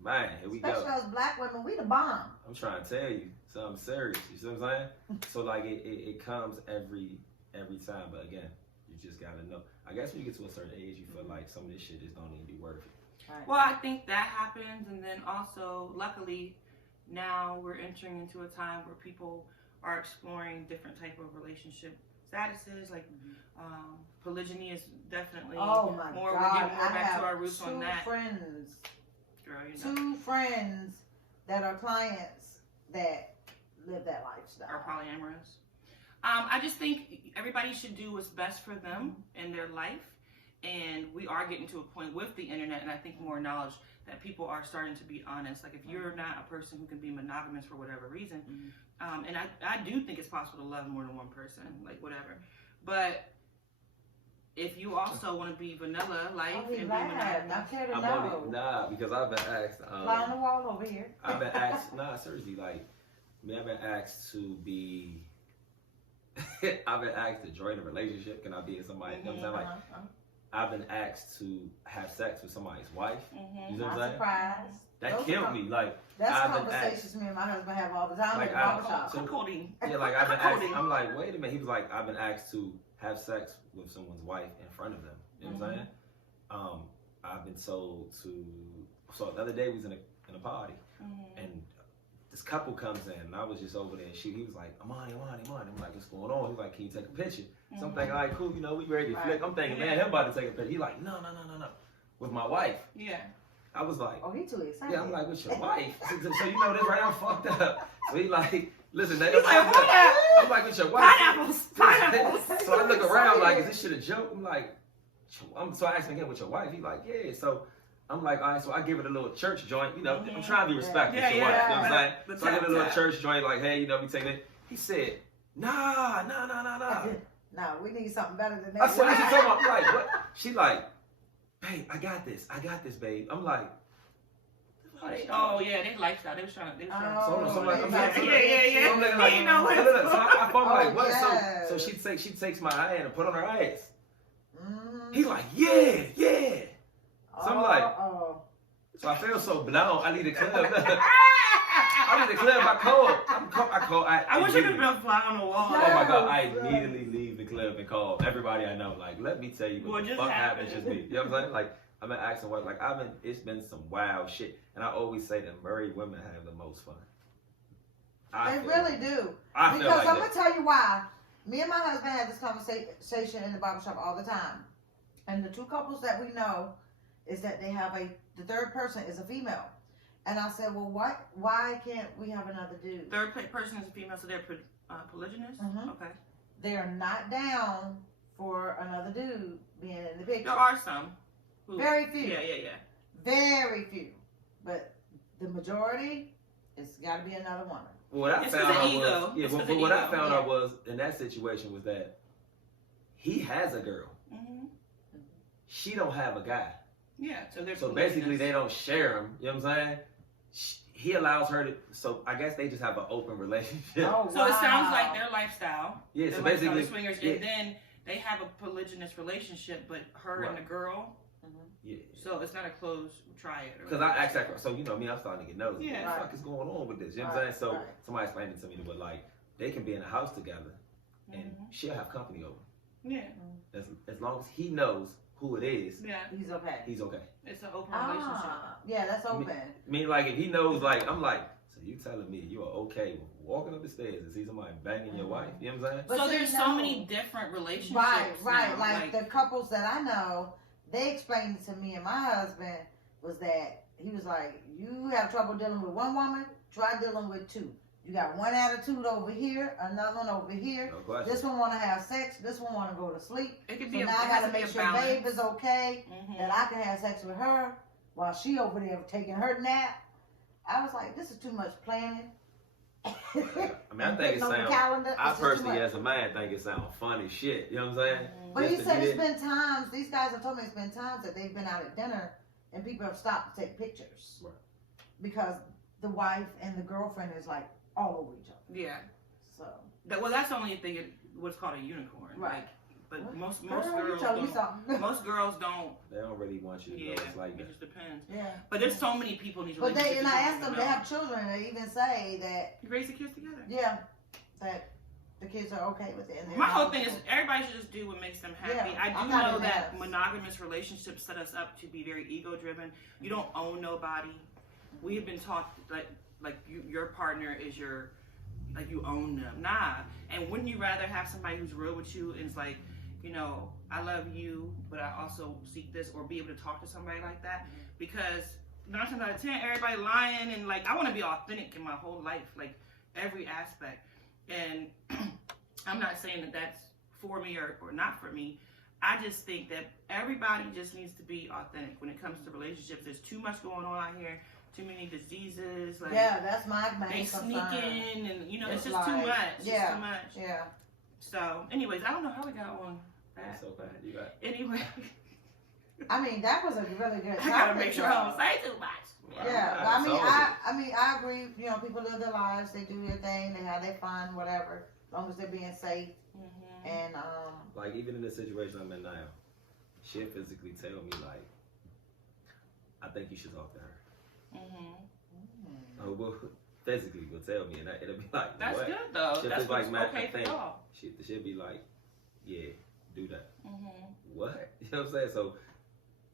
man, here we go. Especially as black women, we the bomb. I'm trying to tell you something serious. You see what I'm saying? So like it comes every time. But again, you just gotta know. I guess when you get to a certain age, you feel like some of this shit just don't even be worth it. Right. Well, I think that happens, and then also, luckily, now we're entering into a time where people are exploring different type of relationship statuses, like polygyny is definitely more. God. We're getting more back to our roots on that. Two friends that are clients that live that lifestyle. Are polyamorous. I just think everybody should do what's best for them in their life, and we are getting to a point with the internet, and I think more knowledge that people are starting to be honest. Like if you're not a person who can be monogamous for whatever reason, and I do think it's possible to love more than one person, like whatever. But if you also want to be vanilla life and be monogamous, I care to know. Because I've been asked. Fly on the wall over here. I've been asked. Seriously, like, I've been asked to be. I've been asked to join a relationship. Can I be in somebody? You know what I'm saying? Like, I've been asked to have sex with somebody's wife. You know what I'm saying? Surprised. That killed me. Like, that's conversations me and my husband have all the time in the barbershop. Yeah, like I've been asked. I'm like, wait a minute. He was like, I've been asked to have sex with someone's wife in front of them. You know what I'm saying? I've been told to. So the other day we was in a party, and this couple comes in, and I was just over there, and he was like, Amani. I'm like, what's going on? He's like, can you take a picture? So I'm thinking, all right, cool, you know, we ready to flick. I'm thinking, man, him about to take a picture. He's like, no, with my wife. Yeah. I was like, oh, he too excited. yeah, I'm like, with your wife. So you know this right now fucked up. So he like, listen, He's like, hold up. I'm like, with your wife. Pineapples. So I look around like, is this shit a joke? I'm like, so I asked him again, with your wife? He like, yeah. So I'm like, all right, so I give it a little church joint, you know, I'm trying to be respectful to your wife, you know what I'm saying? So I give it a little church joint, like, hey, you know, we take it. He said, nah. Nah, we need something better than that. I said, what you talking about? I'm like, what? She like, babe, I got this, babe. I'm like, oh yeah, they lifestyle. They was trying. So I'm like, yeah. I'm like, you know what? So I'm like, what? Yes. So she takes my hand and put on her ass. He like, yeah. So I'm like, so I feel so blown. I need to clear my cold. I wish you could have been fly on the wall. Oh my God, I immediately leave the club and call everybody I know. Like, let me tell you what the fuck happened. Just me. You know what I'm saying? Like, I've been asking what, like, it's been some wild shit. And I always say that married women have the most fun. They really do. I feel like I'm going to tell you why. Me and my husband have this conversation in the barbershop all the time. And the two couples that we know is that they have the third person is a female. And I said, well, why can't we have another dude? Third person is a female, so they're polygynous? Mm-hmm. Okay. They are not down for another dude being in the picture. There are some. Very few. Yeah. Very few. But the majority, it's got to be another woman. What I found out was in that situation was that he has a girl. Mm-hmm. She don't have a guy. Yeah, so basically they don't share him. You know what I'm saying? He allows her to. So I guess they just have an open relationship. Oh, so it sounds like their lifestyle. Yeah. So basically, swingers, and then they have a polygynous relationship, but her and the girl. Yeah. So it's not a closed triad. Because I asked that, so you know me, I'm starting to get nosy. Yeah. What the fuck is going on with this? You know what I'm saying? So somebody explained it to me, but like they can be in a house together, and she'll have company over. Yeah. As long as he knows who it is. Yeah. He's okay. He's okay. It's an open relationship. Yeah, that's open. I mean, like if he knows, like I'm like, so you telling me you are okay with walking up the stairs and see somebody banging your wife? You know what I'm saying? But so there's so many different relationships. Right. Now, like the couples that I know. They explained to me and my husband was that he was like, you have trouble dealing with one woman, try dealing with two. You got one attitude over here, another one over here. No this one want to have sex, this one want to go to sleep. It could so be now I got to make sure babe is okay, that I can have sex with her while she over there taking her nap. I was like, this is too much planning. I mean, I think it sounds. I personally, as a man, think it sounds funny shit. You know what I'm saying? But he said it's been times. These guys have told me it's been times that they've been out at dinner and people have stopped to take pictures because the wife and the girlfriend is like all over each other. Yeah. So. That's only if they get what's called a unicorn. Right. Like, but what? most girls don't. Most girls don't. They don't really want you to know it's like that. It just depends. Yeah. But there's so many people in these relationships. But relationships. I asked them, they have children, and they even say that you raise the kids together. Yeah, that the kids are okay with it. My whole thing is everybody should just do what makes them happy. Yeah, I do know that monogamous relationships set us up to be very ego driven. You don't own nobody. We have been taught like your partner is your, like you own them. Nah. And wouldn't you rather have somebody who's real with you and is like, you know, I love you, but I also seek this, or be able to talk to somebody like that? Because 9 times out of 10, everybody lying, and like I want to be authentic in my whole life, like every aspect. And I'm not saying that that's for me or not for me. I just think that everybody just needs to be authentic when it comes to relationships. There's too much going on out here. Too many diseases. Like, yeah, that's my main They concern. sneak in, and you know, it's just too much. Yeah, too much. Yeah. So, anyways, I don't know how we got on that. That's so bad. You got. Anyway. I mean, that was a really good topic. I gotta make sure I don't say too much. Yeah, but I mean, I agree. You know, people live their lives, they do their thing, they have their fun, whatever, as long as they're being safe. And like even in the situation I'm in now, she'll physically tell me like, I think you should talk to her. Oh, well, physically will tell me, and it'll be like, that's what? Good though. She'll that's be like, man, okay for y'all. She'll be like, yeah, do that. What? You know what I'm saying? So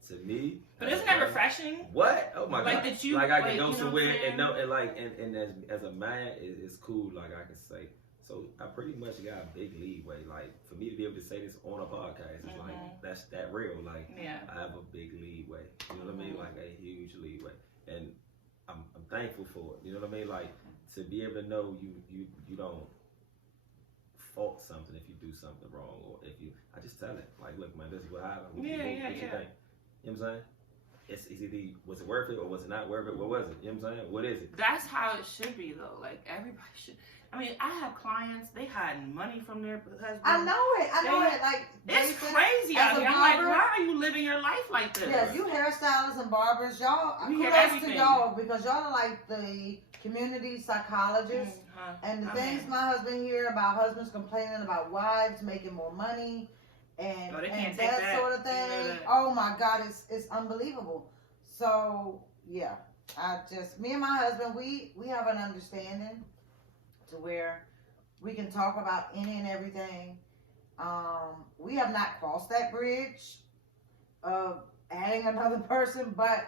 to me, but isn't that refreshing? What? Oh my god! That you, like I can go you know somewhere and know, and like, and as a man, it's cool. Like I can say So I pretty much got a big leeway. Like for me to be able to say this on a podcast, it's like that's that real. Like I have a big leeway. You know what I mean? Like a huge leeway, and I'm thankful for it. You know what I mean? Like to be able to know you don't fault something if you do something wrong, or if you, I just tell it. Like, look, man, this is what happened. What you think? You know what I'm saying? It's either was it worth it or was it not worth it? What was it? You know what I'm saying? What is it? That's how it should be though. Like everybody should. I mean, I have clients, they hide money from their husband. I know it. Like it's crazy out here. I'm like, why are you living your life like this? Yeah, you hairstylists and barbers, y'all. Kudos to y'all because y'all are like the community psychologists. And the things my husband hear about husbands complaining about wives making more money and that sort of thing. Oh my God, it's unbelievable. So yeah, me and my husband, we have an understanding to where we can talk about any and everything. We have not crossed that bridge of adding another person, but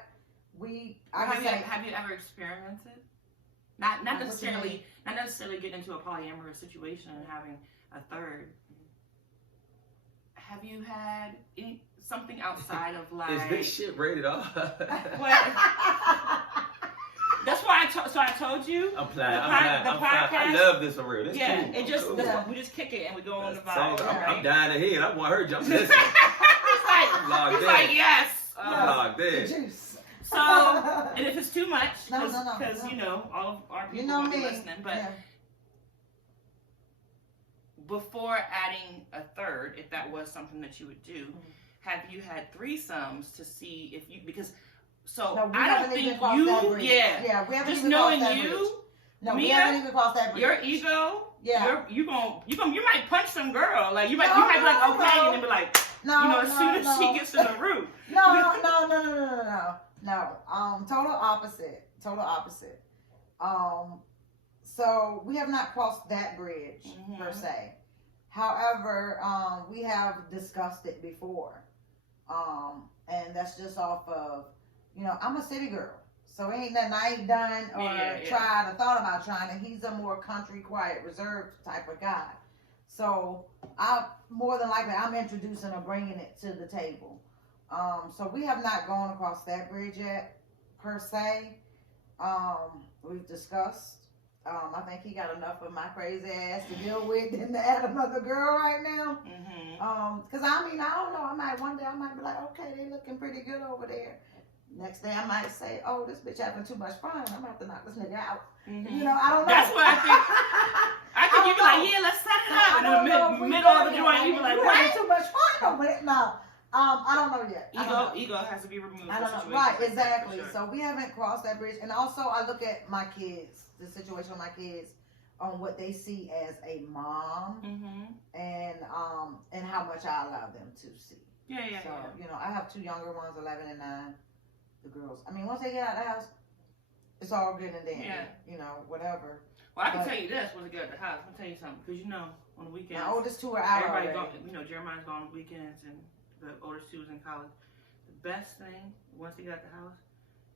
have you ever experienced it? Not necessarily get into a polyamorous situation and having a third. Have you had something outside of like? Is this shit rated R? That's why I told you. I'm playing. Podcast. I love this for real. This yeah, cool. it just cool. we just kick it and we go on the vibe. I'm dying to hear it. I want her to jump this. He's like, yes. I'm logged in. So, and if it's too much, because you know all of our people will be listening, but before adding a third, if that was something that you would do, have you had threesomes to see if you I don't think you, we haven't just even knowing crossed that you, bridge. No, Mia, we haven't even crossed that bridge. Your ego, you might punch some girl, like you might be like okay, and then be like, as soon as she gets to the root. No. Total opposite. So we have not crossed that bridge per se. However, we have discussed it before. And that's just off of, I'm a city girl. So ain't nothing I ain't done or tried or thought about trying. And he's a more country, quiet, reserved type of guy. So more than likely, I'm introducing or bringing it to the table. So we have not gone across that bridge yet, per se. We've discussed. I think he got enough of my crazy ass to deal with than to add another girl right now. Because I don't know. One day I might be like, okay, they looking pretty good over there. Next day I might say, oh, this bitch having too much fun. I'm about to knock this nigga out. I don't know. That's what I think. I think you be like, yeah, let's set it up. And in the middle of the joint, you be like, what? Too much fun over there. No. I don't know yet. Ego has to be removed. I don't know. Right, exactly. Sure. So we haven't crossed that bridge. And also I look at my kids, the situation with my kids, on what they see as a mom and how much I allow them to see. So, I have two younger ones, 11 and 9. The girls. I mean, once they get out of the house, it's all good and dandy. Whatever. Well, I can tell you this, once they get out of the house, I'm going to tell you something. Because, on the weekends. My oldest two are out everybody already. Jeremiah's gone on weekends and the oldest two is in college. The best thing, once they get out the house,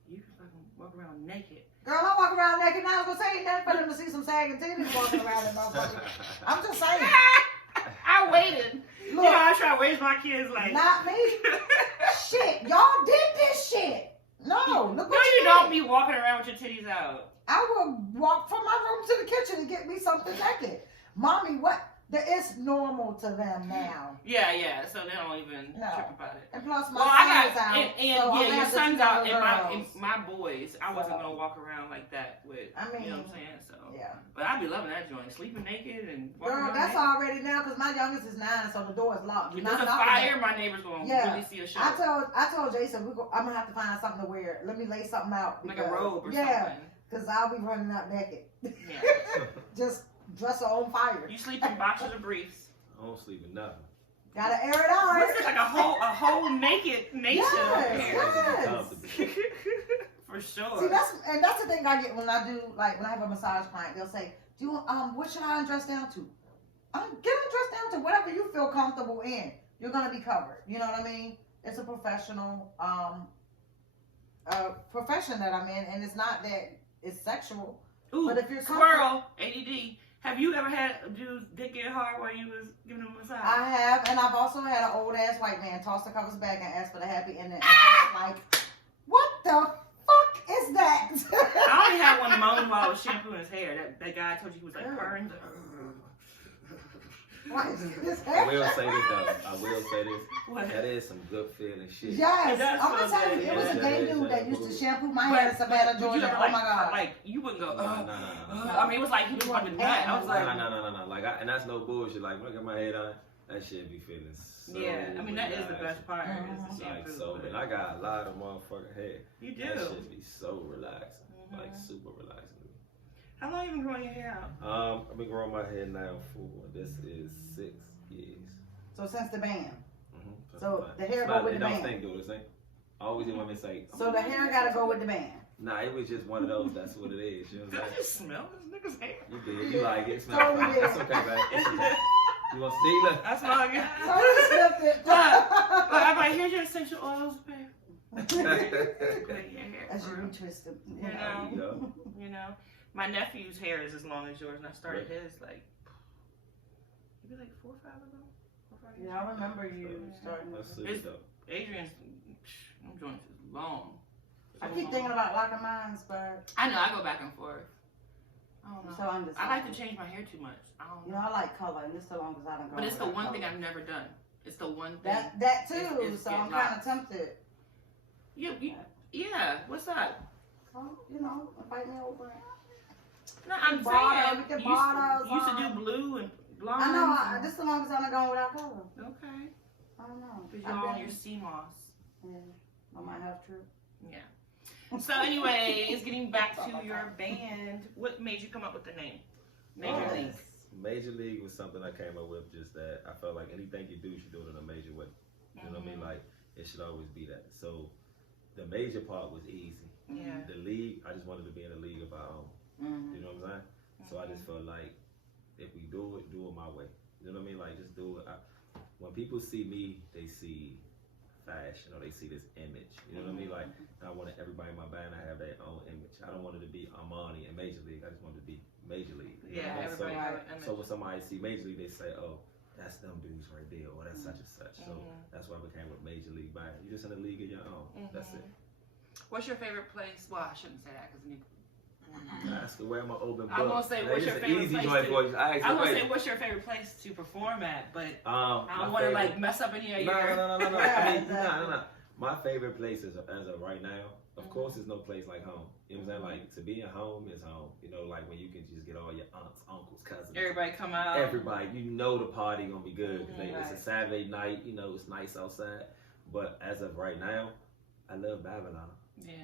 you can fucking walk around naked. Girl, I walk around naked now. I was going to say, ain't nothing for them to see some sagging titties walking around that motherfucker. I'm just saying. I waited. Look, I try to raise my kids like. Not me. Shit, y'all did this shit. No, look what you don't be walking around with your titties out. I will walk from my room to the kitchen and get me something naked. Mommy, what? It's normal to them now. Yeah. So they don't even trip about it. And plus, my son's out. Your son's out. And my boys, I wasn't gonna walk around like that with. You know what I'm saying? So. Yeah. But I be loving that joint, sleeping naked and. Girl, that's naked. Already now because my youngest is 9, so the door is locked. If there's a fire, my neighbors gonna really see a show. I told Jason I'm gonna have to find something to wear. Let me lay something out. Like a robe or something. Yeah, because I'll be running out naked. Yeah. Just. Dresser on fire. You sleep in boxers or briefs? I don't sleep in nothing. Gotta air it out. What's like a whole naked nation yes. For sure. See, that's the thing I get when I have a massage client. They'll say, "Do you what should I undress down to?" Get undressed down to whatever you feel comfortable in. You're gonna be covered. You know what I mean? It's a professional profession that I'm in, and it's not that it's sexual. Ooh, but if you're squirrel, ADD. Have you ever had dudes dick get hard while you was giving them a massage? I have, and I've also had an old ass white man toss the covers back and ask for the happy ending. And I was like, what the fuck is that? I only had one moan while I was shampooing his hair. That guy I told you he was like purring. What is this I will say this though. I will say this. What? That is some good feeling shit. Yes, That's I'm gonna so tell you, good. it was a Yeah, gay yeah, dude yeah. that used to shampoo my hair in Savannah, Would you Georgia. ever, Oh my god. Like, you wouldn't go, No. I mean, it was like he was fucking nut. I was like, No. Like, and that's no bullshit. Like, when I get my head on, that shit be feeling so. yeah. I mean, that is the best part. Mhm. Is the Like, shampoo. so, and I got a lot of motherfucking hair. You do. That shit be so relaxing. Mhm. Like, super relaxing. How long you been growing your hair out? I've been growing my hair now for, this is 6 years. So since the band. Mm-hmm. So the hair go with the band. Don't think, do this thing. I always hear women say, So the hair gotta go with the band. nah, it was just one of those, that's what it is. You know Did what I I'm saying? just smell this nigga's hair? You did. You like it. It smells Totally fine. did. That's okay, babe. It's okay. You want to see? Look. That's all I got. Totally slipped it. But I'm like, here's your essential oils, babe. Put it in your hair. As you retwist it. You know. There you go. You know, my nephew's hair is as long as yours, and I started his like maybe like 4 or 5 ago. 4 or 5 years Yeah, I ago. remember you starting. That's It's- it, though. Adrian's, them joints is long. I keep thinking about locking mines, but I know, I go back and forth. I don't know. so I'm just. I like to change my hair too much. I don't You know. know, I like color, and this so long as I don't go. But it's the without one thing color. I've never done. It's the one thing. That too. It's So I'm get kind of tempted. Yeah, what's up? Well, you know, invite me over. No, I'm Bottle, saying, we can you bottles, used to do blue and blonde. I know. Just so long as I don't go without color. Okay. I don't know. Because I've you're on been- your sea moss. Yeah, I might have true. Yeah. So, anyways, getting back to your band, what made you come up with the name? Major Oh. League. Major League was something I came up with, just that I felt like anything you do, you should do it in a major way. You know what I mean? Like, it should always be that. So, the major part was easy. Yeah. The league, I just wanted to be in a league of our own. Mm-hmm. You know what I'm saying? So I just felt like, if we do it my way. You know what I mean? Like, just do it. When people see me, they see fashion, or they see this image. You know what I mean? Like, I wanted everybody in my band to have their own image. I don't want it to be Armani and Major League. I just want it to be Major League. You know Yeah, what I mean? everybody have an image. So when somebody see Major League, they say, "Oh, that's them dudes right there," or "That's such and such." So that's why I became with Major League Band. You just in a league of your own. That's it. What's your favorite place? Well, I shouldn't say that because That's the way I'm an open book. I'm gonna say, what's your It's an favorite easy place joint to- for you. I'm gonna say, what's your favorite place to perform at? But I don't want to like mess up any of your. No. Yeah, I mean, exactly. no. My favorite place is, as of right now, of course, there's no place like home. You know what I'm saying? Like, to be at home is home. You know, like when you can just get all your aunts, uncles, cousins. Everybody come out. Everybody, you know the party gonna be good because it's Right. a Saturday night. You know, it's nice outside. But as of right now, I love Babylon. Yeah.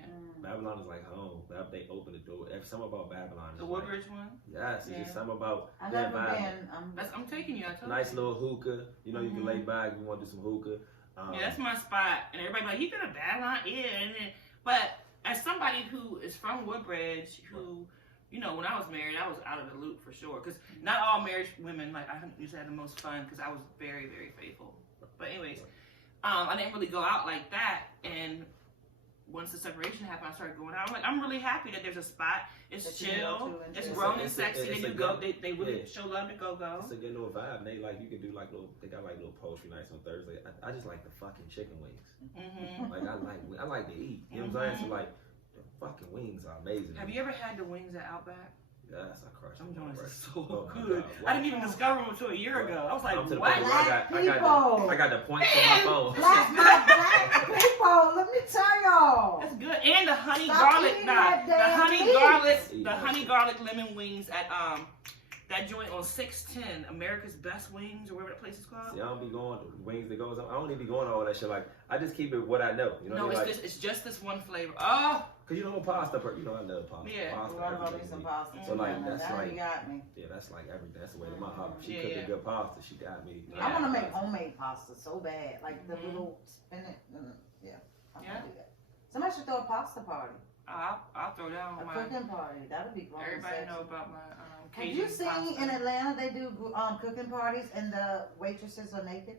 Babylon is like home. They open the door. Something about Babylon. Is The like, Woodbridge one. yes, it's just something about I've that never vibe. been. I'm taking you. I told Nice you. little hookah. You know, you can lay back if you want to do some hookah. Yeah, that's my spot. And everybody like, you got a bad line? Yeah. And then, but as somebody who is from Woodbridge, who, you know, when I was married, I was out of the loop for sure. Because not all married women, like, I used to have the most fun because I was very, very faithful. But anyways, I didn't really go out like that. And once the separation happened, I started going out. I'm like, I'm really happy that there's a spot. It's That you go chill. to and It's chill. grown and It's a- sexy. it's They a do go. good- They really yeah. show love to go. It's a good little vibe. And they like, you can do like little. They got like little poetry nights on Thursday. I just like the fucking chicken wings. Mm-hmm. Like I like to eat. You know what I'm saying? So like, the fucking wings are amazing. Have you ever had the wings at Outback? Yes, I crushed Them them. joints Right. are so Oh my good. God. I didn't even discover them until a year ago. I was like, I'm to the what? point where I got the points on my phone. Black people, let me tell y'all. That's good. And the honey Stop garlic, eating that the damn honey meat. garlic, the honey garlic lemon wings at that joint on 610, America's Best Wings, or whatever that place is called. See, I don't be going to wings that goes on. I don't even be going to all that shit. Like, I just keep it what I know. You know No, what I mean? it's just this one flavor. Oh, Cause you know pasta. You know I love pasta. Yeah. Pasta, Well, I'm gonna everything be some me. pasta. So like that's now like you got me. yeah, that's like everything. That's the way to my heart. She Yeah, cooked yeah. a good pasta. She got me. I want to make homemade pasta so bad, like the Mhm. little spinach. Yeah, I Yeah. want to do that. Somebody should throw a pasta party, I'll throw down a my. cooking party. That would be fun. Everybody know about my Have Cajun you seen pasta. in Atlanta they do cooking parties and the waitresses are naked?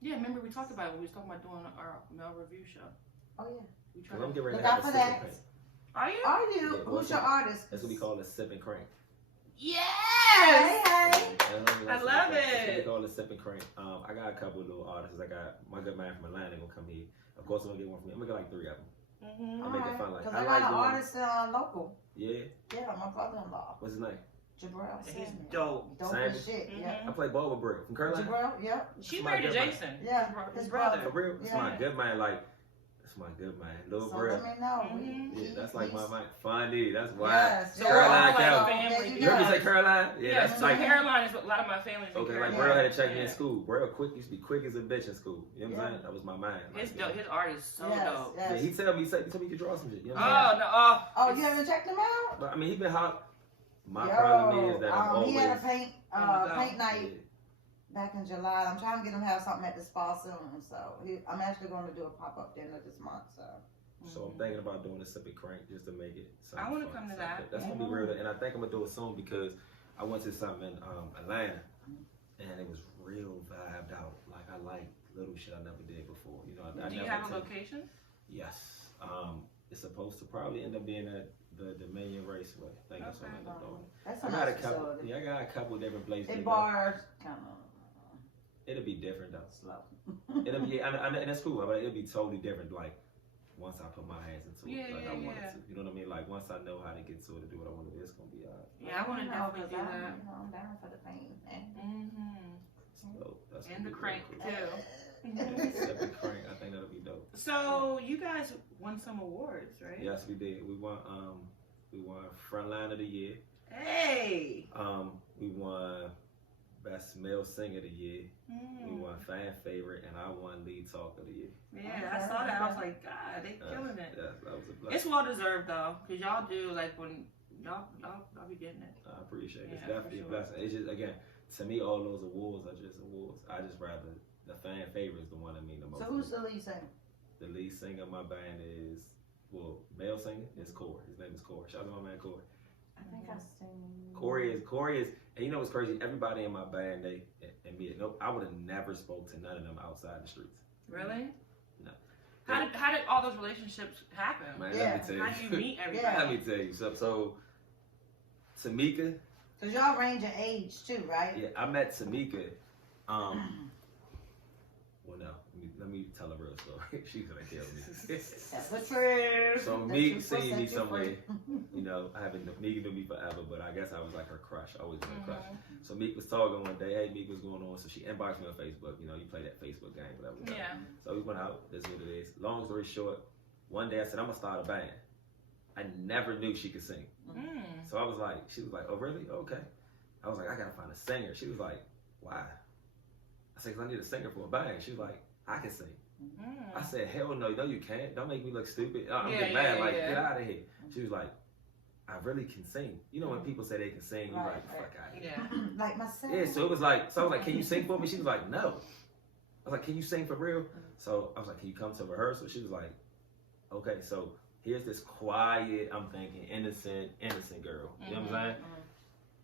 Yeah, remember we talked about it when we was talking about doing our male review show. Oh yeah. We Cause I'm tried. getting ready Look to have out a for sip that. and crank. Are you? Are you? Yeah, Who's your artist? That's what we call a sip and crank. Yeah. Yes. Hey. I love it. They call it Sip and Crank. I got a couple of little artists. I got my good man from Atlanta gonna come here. Of course, I'm gonna get one from me. I'm gonna get like 3 of them. Mm-hmm. I'll make it fun. Like, Because I got an artist local. Yeah. Yeah, my brother-in-law. What's his name? Jabril. He's dope. Dope Same. as shit. Mm-hmm. Yeah. I play ball with Brill from Carolina. Jabril. Yep. She married to Jason. Yeah. His brother. For real? It's Yeah. my good man. Like, it's my good man. Little So Brill. let me know. Mhm. Yeah, that's like my funny. That's why. Yes. So yes. we're all Carolina like County. family. You heard me say Carolina? Yeah, Yeah, that's so like. Carolina is a lot of my family's in Okay, like Carolina. Brill had to check me in Yeah. school. Brill used to be quick as a bitch in school. You know what I'm Yeah. saying? That was my man. His Like, his art is so Yes, dope. yes. yeah, he told me he could draw some shit. You know what Oh I'm saying? no! Oh, Oh, you haven't checked him out? But I mean, he been hot. My Yo, problem is that I'm always. he had a paint Oh, night back in July. I'm trying to get him to have something at the spa soon. So I'm actually going to do a pop-up dinner this month. So I'm thinking about doing a Sip and Crank just to make it. I want to fun. come to So that. That's gonna be real, and I think I'm gonna do it soon because I went to something in Atlanta, and it was real vibed out. Like I like little shit I never did before. You know, I do you never have a take- location? Yes. It's supposed to probably end up being at the Dominion Raceway. I think that's what I end up doing. That's I a got a nice couple. facility. Yeah, I got a couple different places. They to go. bars kind of It'll be different though. slow. It'll be, and that's cool. But it'll be totally different. Like once I put my hands into it, Yeah, like yeah, I wanted yeah. to. You know what I mean? Like once I know how to get to it and do what I want to do, it's gonna be alright. Yeah, I want to definitely do that. I'm down for the pain. Mm-hmm. So that's And the gonna be crank real cool. too. Sip and Crank. I think that'll be dope. So you guys won some awards, right? Yes, we did. We won Frontline of the Year. Hey. We won Best Male Singer of the Year. We Mm. won Fan Favorite, and I won Lead Talk of the Year. Yeah, I saw that. I was like, God, they killing it. That was a blessing. It's well deserved though, cause y'all do like when y'all be getting it. I appreciate it. It's Yeah, definitely for a blessing. It's just, again, to me, all those awards are just awards. I just rather the Fan Favorite is the one that mean the most. So who's the lead singer? The lead singer of my band is, male singer is Corey. His name is Corey. Shout out to my man Corey. I think I seen. Corey is, and you know what's crazy? Everybody in my band, and me, I would have never spoke to none of them outside the streets. Really? No. How did all those relationships happen? Man, Yeah. let me tell you. How do you meet everybody? Yeah. Let me tell you. So Tamika, Cause y'all range in age too, right? yeah, I met Tamika. Well, no, let me tell a real story. She's gonna kill me. That's the truth. So The me truth will seeing me set you somewhere, free. you know, I haven't Meek knew me forever, but I guess I was like her crush. I always been a crush. Mhm. So Meek was talking one day. Hey, Meek, what's going on? So she inboxed me on Facebook. You know, you play that Facebook game, whatever. Yeah. So we went out. This is what it is. Long story short, one day I said I'm gonna start a band. I never knew she could sing. Mm. So I was like, she was like, oh really? Okay. I was like, I gotta find a singer. She was like, why? I said, 'cause I need a singer for a band. She was like, I can sing. Mm. I said, hell no, you can't. Don't make me look stupid. I'm Yeah, getting mad. yeah, Like, yeah. get out of here. She was like, I really can sing. You know when people say they can sing, you're Right, like, fuck out of here. Yeah. Like myself. Yeah, so it was like, so I was like, can you sing for me? She was like, no. I was like, can you sing for real? So I was like, can you come to rehearsal? She was like, okay, so here's this quiet, I'm thinking, innocent girl. You know what I'm saying?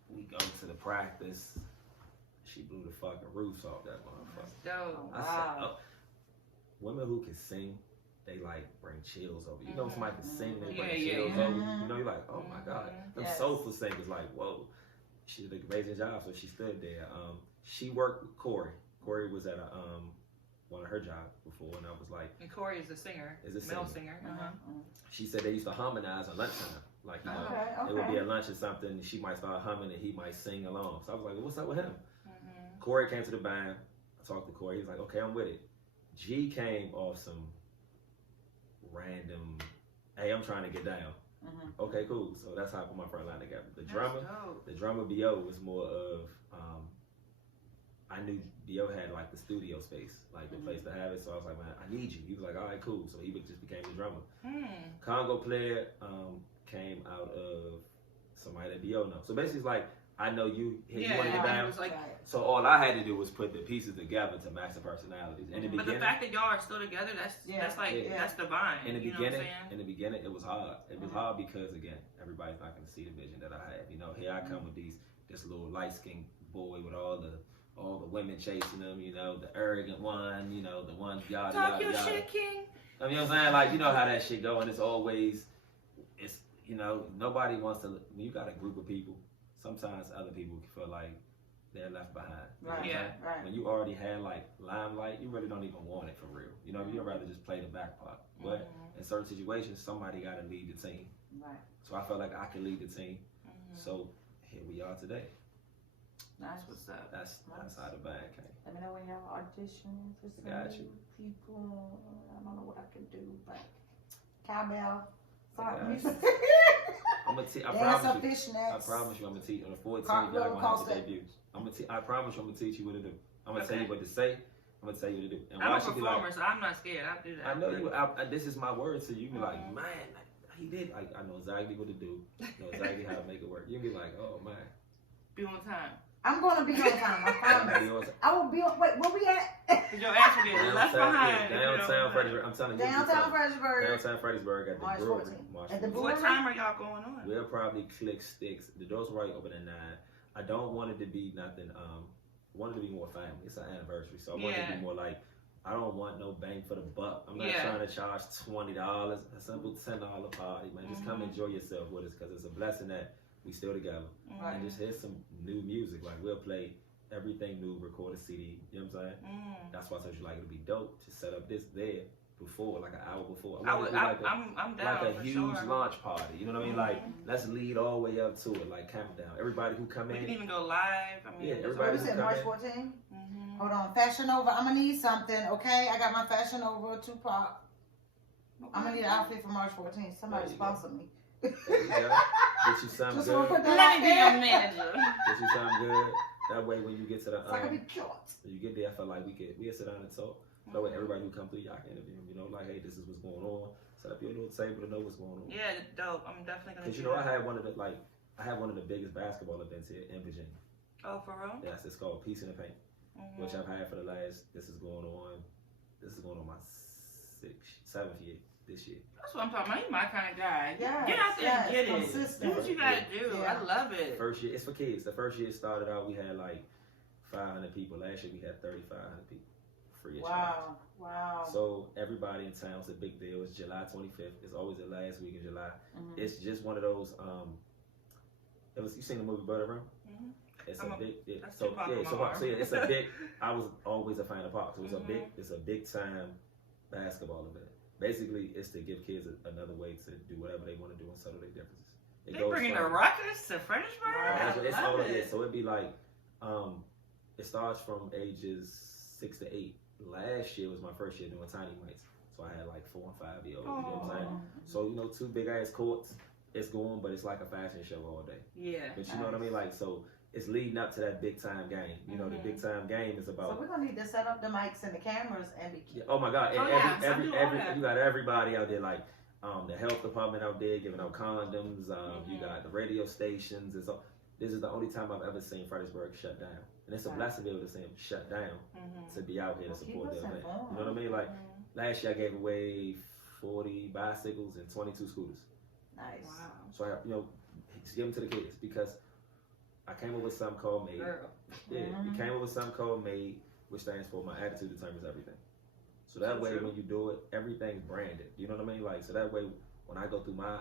We go to the practice. She blew the fucking roofs off that motherfucker. Dope. I said, oh, women who can sing, they like bring chills over you. You know, somebody can sing, they bring Yeah, chills yeah. over you. You know, you're like, oh my God. Them Yes. soulful singers, like, whoa. She did an amazing job, so she stood there. She worked with Corey. Corey was at one of her jobs before, and I was like, And Corey is a singer. Is a male singer. singer. Uh-huh. she said they used to harmonize on lunchtime. Like, you know, Okay, it would be okay. at lunch or something, she might start humming and he might sing along. So I was like, well, what's up with him? Mm-hmm. Corey came to the band. I talked to Corey. He's like, okay, I'm with it. G came off some random, hey, I'm trying to get down. Okay, cool. So that's how I put my front line together. The drummer B.O. was more of, I knew B.O. had like the studio space, like the place to have it. So I was like, man, I need you. He was like, all right, cool. So he just became the drummer. Congo player came out of somebody that B.O. know. So basically it's like, I know you, hey, you want to get It down? was like, So all I had to do was put the pieces together to match the personalities. In the but the beginning, fact that y'all are still together, that's like Yeah. that's divine. in the you know what I'm beginning, saying? it was hard. It was hard because again, everybody's not going to see the vision that I have. You know, here I come with this little light skinned boy with all the women chasing him. You know, the arrogant one. You know, the one yada Talk yada your yada. shit, King. I mean, you know what I'm saying? Like, you know how that shit go, and it's always, you know, nobody wants to. When you got a group of people, sometimes other people feel like they're left behind. You know Right. what I'm Yeah. saying? Right. When you already had like limelight, you really don't even want it for real. You know, you'd rather just play the back part. But in certain situations, somebody got to lead the team. Right. So I felt like I could lead the team. Mhm. So here we are today. That's what's up. That's how the band came. Let me know when y'all audition for some Got new you. people. I don't know what I can do, but cowbell, I fart got music, I'm gonna I dance promise up you. fishnets. I promise you, I'm gonna teach on the 14th. Cartwheel Y'all gonna have to coaster. debut. I promise you, I'm gonna teach you what to do. I'm gonna tell Okay. you what to say. I'm gonna tell you what to do. And I'm a watch you be performer, like, so I'm not scared. I'll do that. I know you. This is my word to you. You be like, man, he did. Like, I know exactly what to do. I know exactly how to make it work. You'll be like, oh man. Be on time. I'm gonna be on time. I promise. I will be on. Wait, where we at? Cause your answer gets left behind. Downtown Fredericksburg. I'm telling you. Downtown Fredericksburg. Downtown Fredericksburg at the March brewery. 14th. March At the 14th. brewery? What time are y'all going on? We'll probably click sticks. The doors right open at 9. I don't want it to be nothing. Want it to be more family. It's an anniversary, so I want it to be more like. I don't want no bang for the buck. I'm not trying to charge $20. A simple $10 party, man. Just come enjoy yourself with us, because it's a blessing that we still together. Right. And just hear some new music. Like, we'll play everything new, record a CD. You know what I'm saying? That's why I told you, like, it'd be dope to set up this there before, like an hour before. I'm down like a for huge sure. launch party. You know what I mean? Like, let's lead all the way up to it. Like, countdown. Everybody who come We in. can even go live. I mean, Yeah, it's everybody What all- is it, come March in. 14th? Hold on, Fashion Nova. I'm gonna need something, okay? I got my Fashion Nova Tupac. I'm gonna need an outfit for March 14th. Somebody There you go. sponsor me. There you go. Get you something Just wanna good. put that Let out me be your there. manager. Get you something good. That way, when you get to the So I can be cute. when you get there, I feel like we can sit down and talk. That way, everybody who come through, y'all can interview them. You know, like, hey, this is what's going on. Set up your little table to know what's going on. Yeah, dope. I'm definitely gonna. Because do you know, that. I had one of the biggest basketball events here in Virginia. Oh, for real? Yes, it's called Peace in the Paint, which I've had for the last. This is going on my 7th year this year. That's what I'm talking about. You're my kind of guy. Yes, Get out there and get it. consistent. Do what you gotta do. Yeah. I love it. First year, it's for kids. The first year it started out, we had like 500 people. Last year we had 3,500 people. Free of charge. Wow. So everybody in town, it's a big deal. It's July 25th. It's always the last week in July. It's just one of those. You seen the movie Butter Room? It's a big. that's Tupac on my So arm. it's a big. I was always a fan of Pac. So it's a big time basketball event. Basically, it's to give kids another way to do whatever they want to do and settle their differences. They bringing the Ruckus to Fredericksburg? It's I all love it it. is. So it'd be like, it starts from ages 6 to 8. Last year was my first year doing Tiny Mites. So I had like 4 and 5 year olds. You know what I'm saying? So, 2 big ass courts. It's going, but it's like a fashion show all day. Yeah. But you know what I mean? Like, so it's leading up to that big time game. The big time game is about. So we're gonna need to set up the mics and the cameras and be cute. Oh my God! And I do all that. you got everybody out there, like the health department out there giving out condoms. You got the radio stations. And so this is the only time I've ever seen Fredericksburg shut down, and it's a blessing to be able to see them shut down to be out here to support the event. You know what I mean? Like last year, I gave away 40 bicycles and 22 scooters. Nice. Wow. So I, just give them to the kids because I came up with something called Made. Girl. Yeah, we came up with something called Made, which stands for My Attitude Determines Everything. So that way, when you do it, everything's branded. You know what I mean? Like, so that way, when I go through my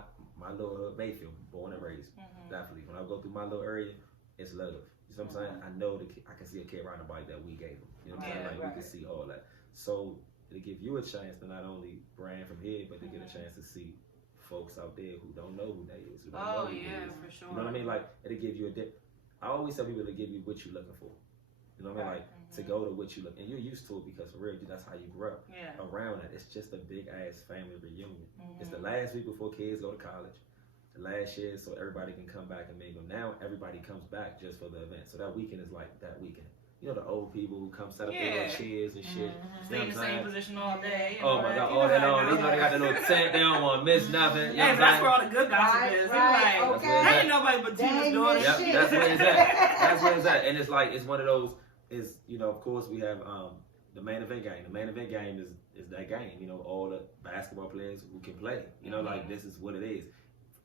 little Mayfield, born and raised, definitely. When I go through my little area, it's love. You know what I'm saying? I know I can see a kid riding a bike that we gave him. You know what I'm saying? Like, we can see all that. So it'll give you a chance to not only brand from here, but to get a chance to see folks out there who don't know who they is. Who don't know who they is. For sure. You know what I mean? Like, it'll give you I always tell people to give you what you're looking for. You know what I mean? Like, to go to what you look, and you're used to it because for real, that's how you grew up. Yeah. Around it, it's just a big ass family reunion. It's the last week before kids go to college. The last year, so everybody can come back and mingle. Now everybody comes back just for the event. So that weekend is like that weekend. You know, the old people who come set up their little chairs and shit. Stay in the same position all day. Oh my God, all day long. You know, they got the little tent. They don't want to miss nothing. You know Yeah, that's where all the good gossip is. Right, Like, okay. that ain't nobody but Tina's daughter. Yep, that's where it's at. That's where it's at. And it's like, it's one of those, of course we have the main event game. The main event game is that game. You know, all the basketball players who can play. You know, like this is what it is.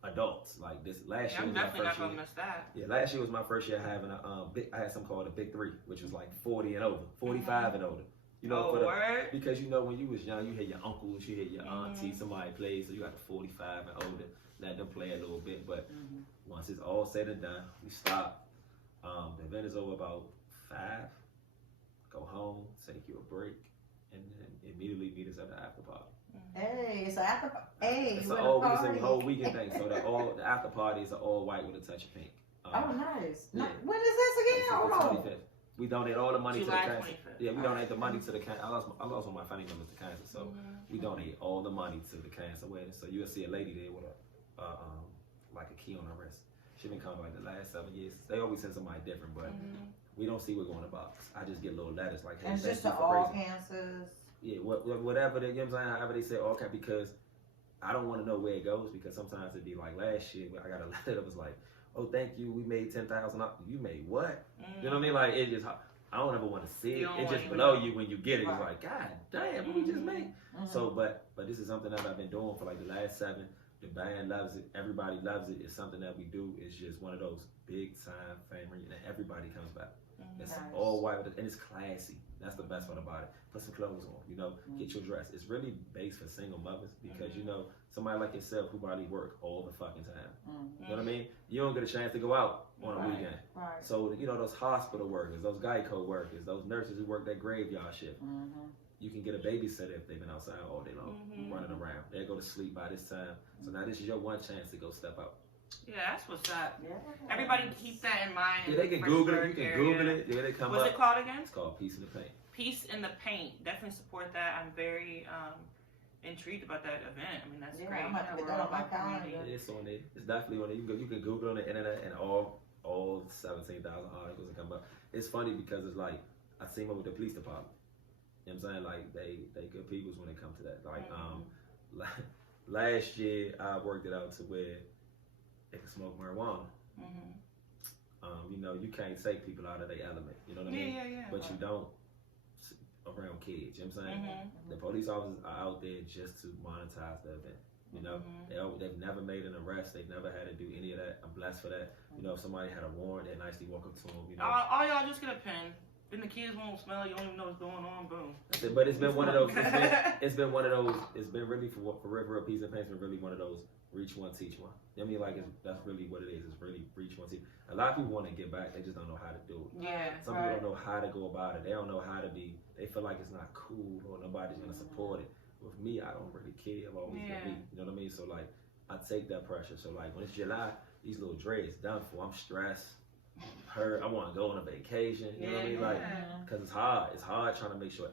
Adults, like this last year I'm was my definitely not first year. gonna miss that. Yeah, last year was my first year having I had something called a Big 3, which was like 40 and over, 45 and older. You know, Oh, word? because you know when you was young, you had your uncles, you had your auntie, somebody played, so you got the 45 and older, let them play a little bit. But once it's all said and done, we stop. The event is over about 5. Go home, take you a break, and then immediately meet us at the after party. Hey, it's an after party. Hey, it's a whole weekend thing. So the after parties are all white with a touch of pink. Oh, nice. Yeah. When is this again? Hold on. 25th. We donate all the money July to the cancer. 25th. Yeah, we donate the money to the cancer. I lost one of my family members to cancer, so we donate all the money to the cancer awareness. So you'll see a lady there with like a key on her wrist. She been coming like the last 7 years. They always send somebody different, but we don't see what's going in the box. I just get little letters like, hey, and thank just you to for all raising. cancers. Yeah, whatever they, you know what I'm saying? However they say all cap, because I don't want to know where it goes, because sometimes it'd be like last year I got a letter that was like, oh, thank you, we made 10,000. You made what? You know what I mean? Like, it just, I don't ever want to see it. It just blow you when you get it. It's like, God damn, what we just made? So, but this is something that I've been doing for like the last 7. The band loves it. Everybody loves it. It's something that we do. It's just one of those big time family, and everybody comes back. It's all white, and it's classy. That's the best part about it. Put some clothes on, you know, get your dress. It's really based for single mothers, because you know, somebody like yourself who probably work all the fucking time. You know what I mean? You don't get a chance to go out on a weekend. Right. So, you know, those hospital workers, those Geico workers, those nurses who work that graveyard shift, you can get a babysitter if they've been outside all day long, running around. They go to sleep by this time. So now this is your one chance to go step out. Yeah, that's what's up. Yeah. Everybody keep that in mind. Yeah, they can Google it. You can Google it. Yeah, they come up. What's it called again? It's called Peace in the Paint. Peace in the Paint. Definitely support that. I'm very intrigued about that event. I mean, that's great. I'm about to put that on my calendar. It's on there. It's definitely on there. You can Google it on the internet, and all 17,000 articles that come up. It's funny because it's like, I seen them with the police department. You know what I'm saying? Like, they good peoples when it comes to that. Like, last year I worked it out to where they can smoke marijuana. You know, you can't take people out of their element. You know what I mean? Yeah. But you don't around kids. You know what I'm saying? The police officers are out there just to monetize the event. You know, they've never made an arrest. They've never had to do any of that. I'm blessed for that. You know, if somebody had a warrant, they nicely walk up to them. You know, all y'all just get a pen. Then the kids won't smell. You don't even know what's going on. Boom. But it's been one of those. It's been one of those. It's been really for real. Peace and Paint. It's been really one of those. Reach one, teach one. I mean, like, that's really what it is. It's really reach one, teach. A lot of people want to get back. They just don't know how to do it. Yeah. Some people don't know how to go about it. They don't know how to be. They feel like it's not cool or nobody's gonna support it. With me, I don't really care. I've always been me. You know what I mean? So like, I take that pressure. So like, when it's July, these little dreads done for. I'm stressed. I want to go on a vacation. You know what I mean? Like, cause it's hard. It's hard trying to make sure.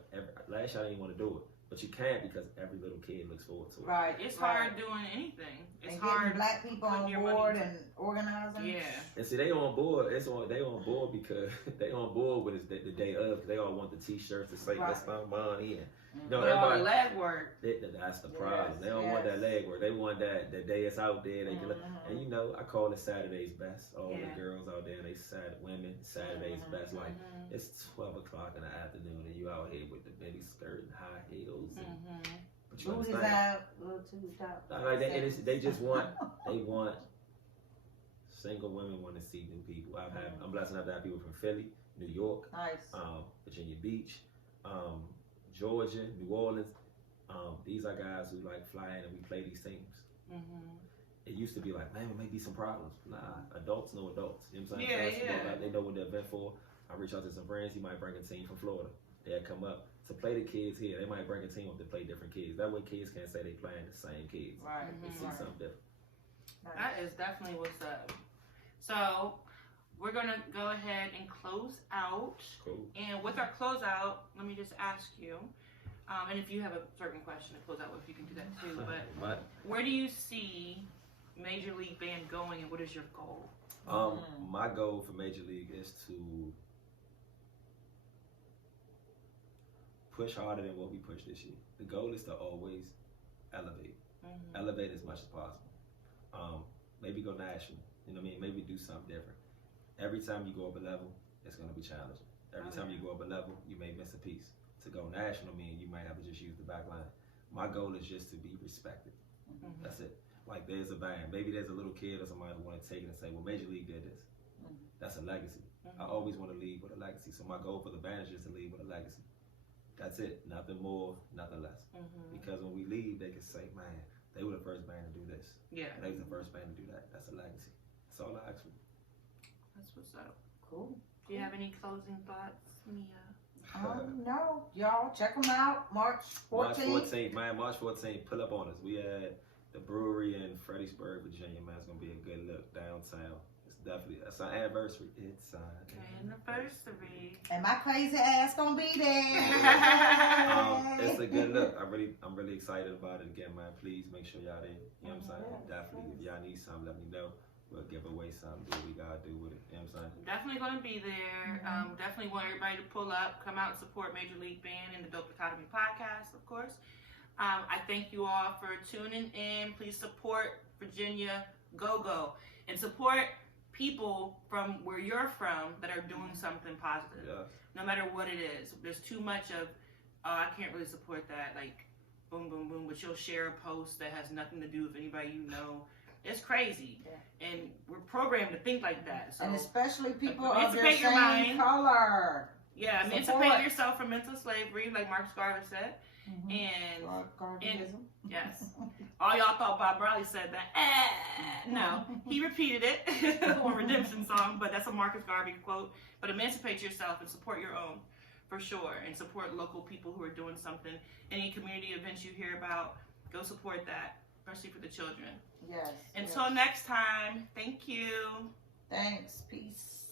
Last year I didn't want to do it. But you can't, because every little kid looks forward to it. Right. It's hard doing anything. It's and hard. Black people on board and organizing. Yeah. And see, they on board. They on board because they on board when it's the day of. Because they all want the T-shirts to say "Let's find money." And you know, all the leg work. That's the problem. They don't want that leg work. They want that the day it's out there. They can, and you know, I call it Saturday's best. All the girls out there, women, Saturday's best. Like, it's 12 o'clock in the afternoon, and you out here with the mini skirt and high heels. But you Booties understand? out, little tubes out. Like they just want. They want. Single women want to see new people. I'm blessed enough to have people from Philly, New York, Virginia Beach, Georgia, New Orleans. These are guys who like fly in and we play these teams. It used to be like, man, there may be some problems. Nah, adults know adults. You know what I'm saying? They know what the event for. I reach out to some friends. He might bring a team from Florida. They'll come up to play the kids here. They might bring a team up to play different kids. That way kids can't say they playing the same kids. Right. They see something different. That is definitely what's up. So we're gonna go ahead and close out. Cool. And with our closeout, let me just ask you, and if you have a certain question to close out with, you can do that too. But where do you see Major League Band going, and what is your goal? My goal for Major League is to push harder than what we pushed this year. The goal is to always elevate. Elevate as much as possible. Maybe go national. You know what I mean? Maybe do something different. Every time you go up a level, it's going to be challenging. Every time you go up a level, you may miss a piece. To go national means you might have to just use the back line. My goal is just to be respected. That's it. Like, there's a band. Maybe there's a little kid or somebody who want to take it and say, well, Major League did this. That's a legacy. I always want to leave with a legacy. So my goal for the band is just to leave with a legacy. That's it. Nothing more, nothing less. Because when we leave, they can say, man, they were the first band to do this. Yeah. They was the first band to do that. That's a legacy. That's all I ask for. That's what's up. Cool. Do you have any closing thoughts, Mia? No. Y'all check them out. March 14th. March 14th, pull up on us. We at the brewery in Fredericksburg, Virginia, man. It's going to be a good look downtown. It's our anniversary. It's our anniversary. And my crazy ass gonna be there. It's a good look. I'm really excited about it. Again, man, please make sure y'all there. You know what I'm saying? Definitely. If y'all need something, let me know. We'll give away something. Do what we gotta do with it. You know what I'm saying? Definitely gonna be there. Definitely want everybody to pull up, come out and support Major League Band and the Dope Dichotomy podcast, of course. I thank you all for tuning in. Please support Virginia Go-Go and support people from where you're from that are doing something positive. Yeah. No matter what it is. There's too much of, oh, I can't really support that. Like, boom, boom, boom. But you'll share a post that has nothing to do with anybody you know. It's crazy. Yeah. And we're programmed to think like that. So, and especially people of their your same mind. color. Yeah, emancipate yourself from mental slavery, like Marcus Garvey said. And yes, all y'all thought Bob Marley said that. No, he repeated it on Redemption Song, but that's a Marcus Garvey quote. But emancipate yourself and support your own, for sure, and support local people who are doing something. Any community events you hear about, go support that, especially for the children. Yes. Until next time, thank you. Thanks. Peace.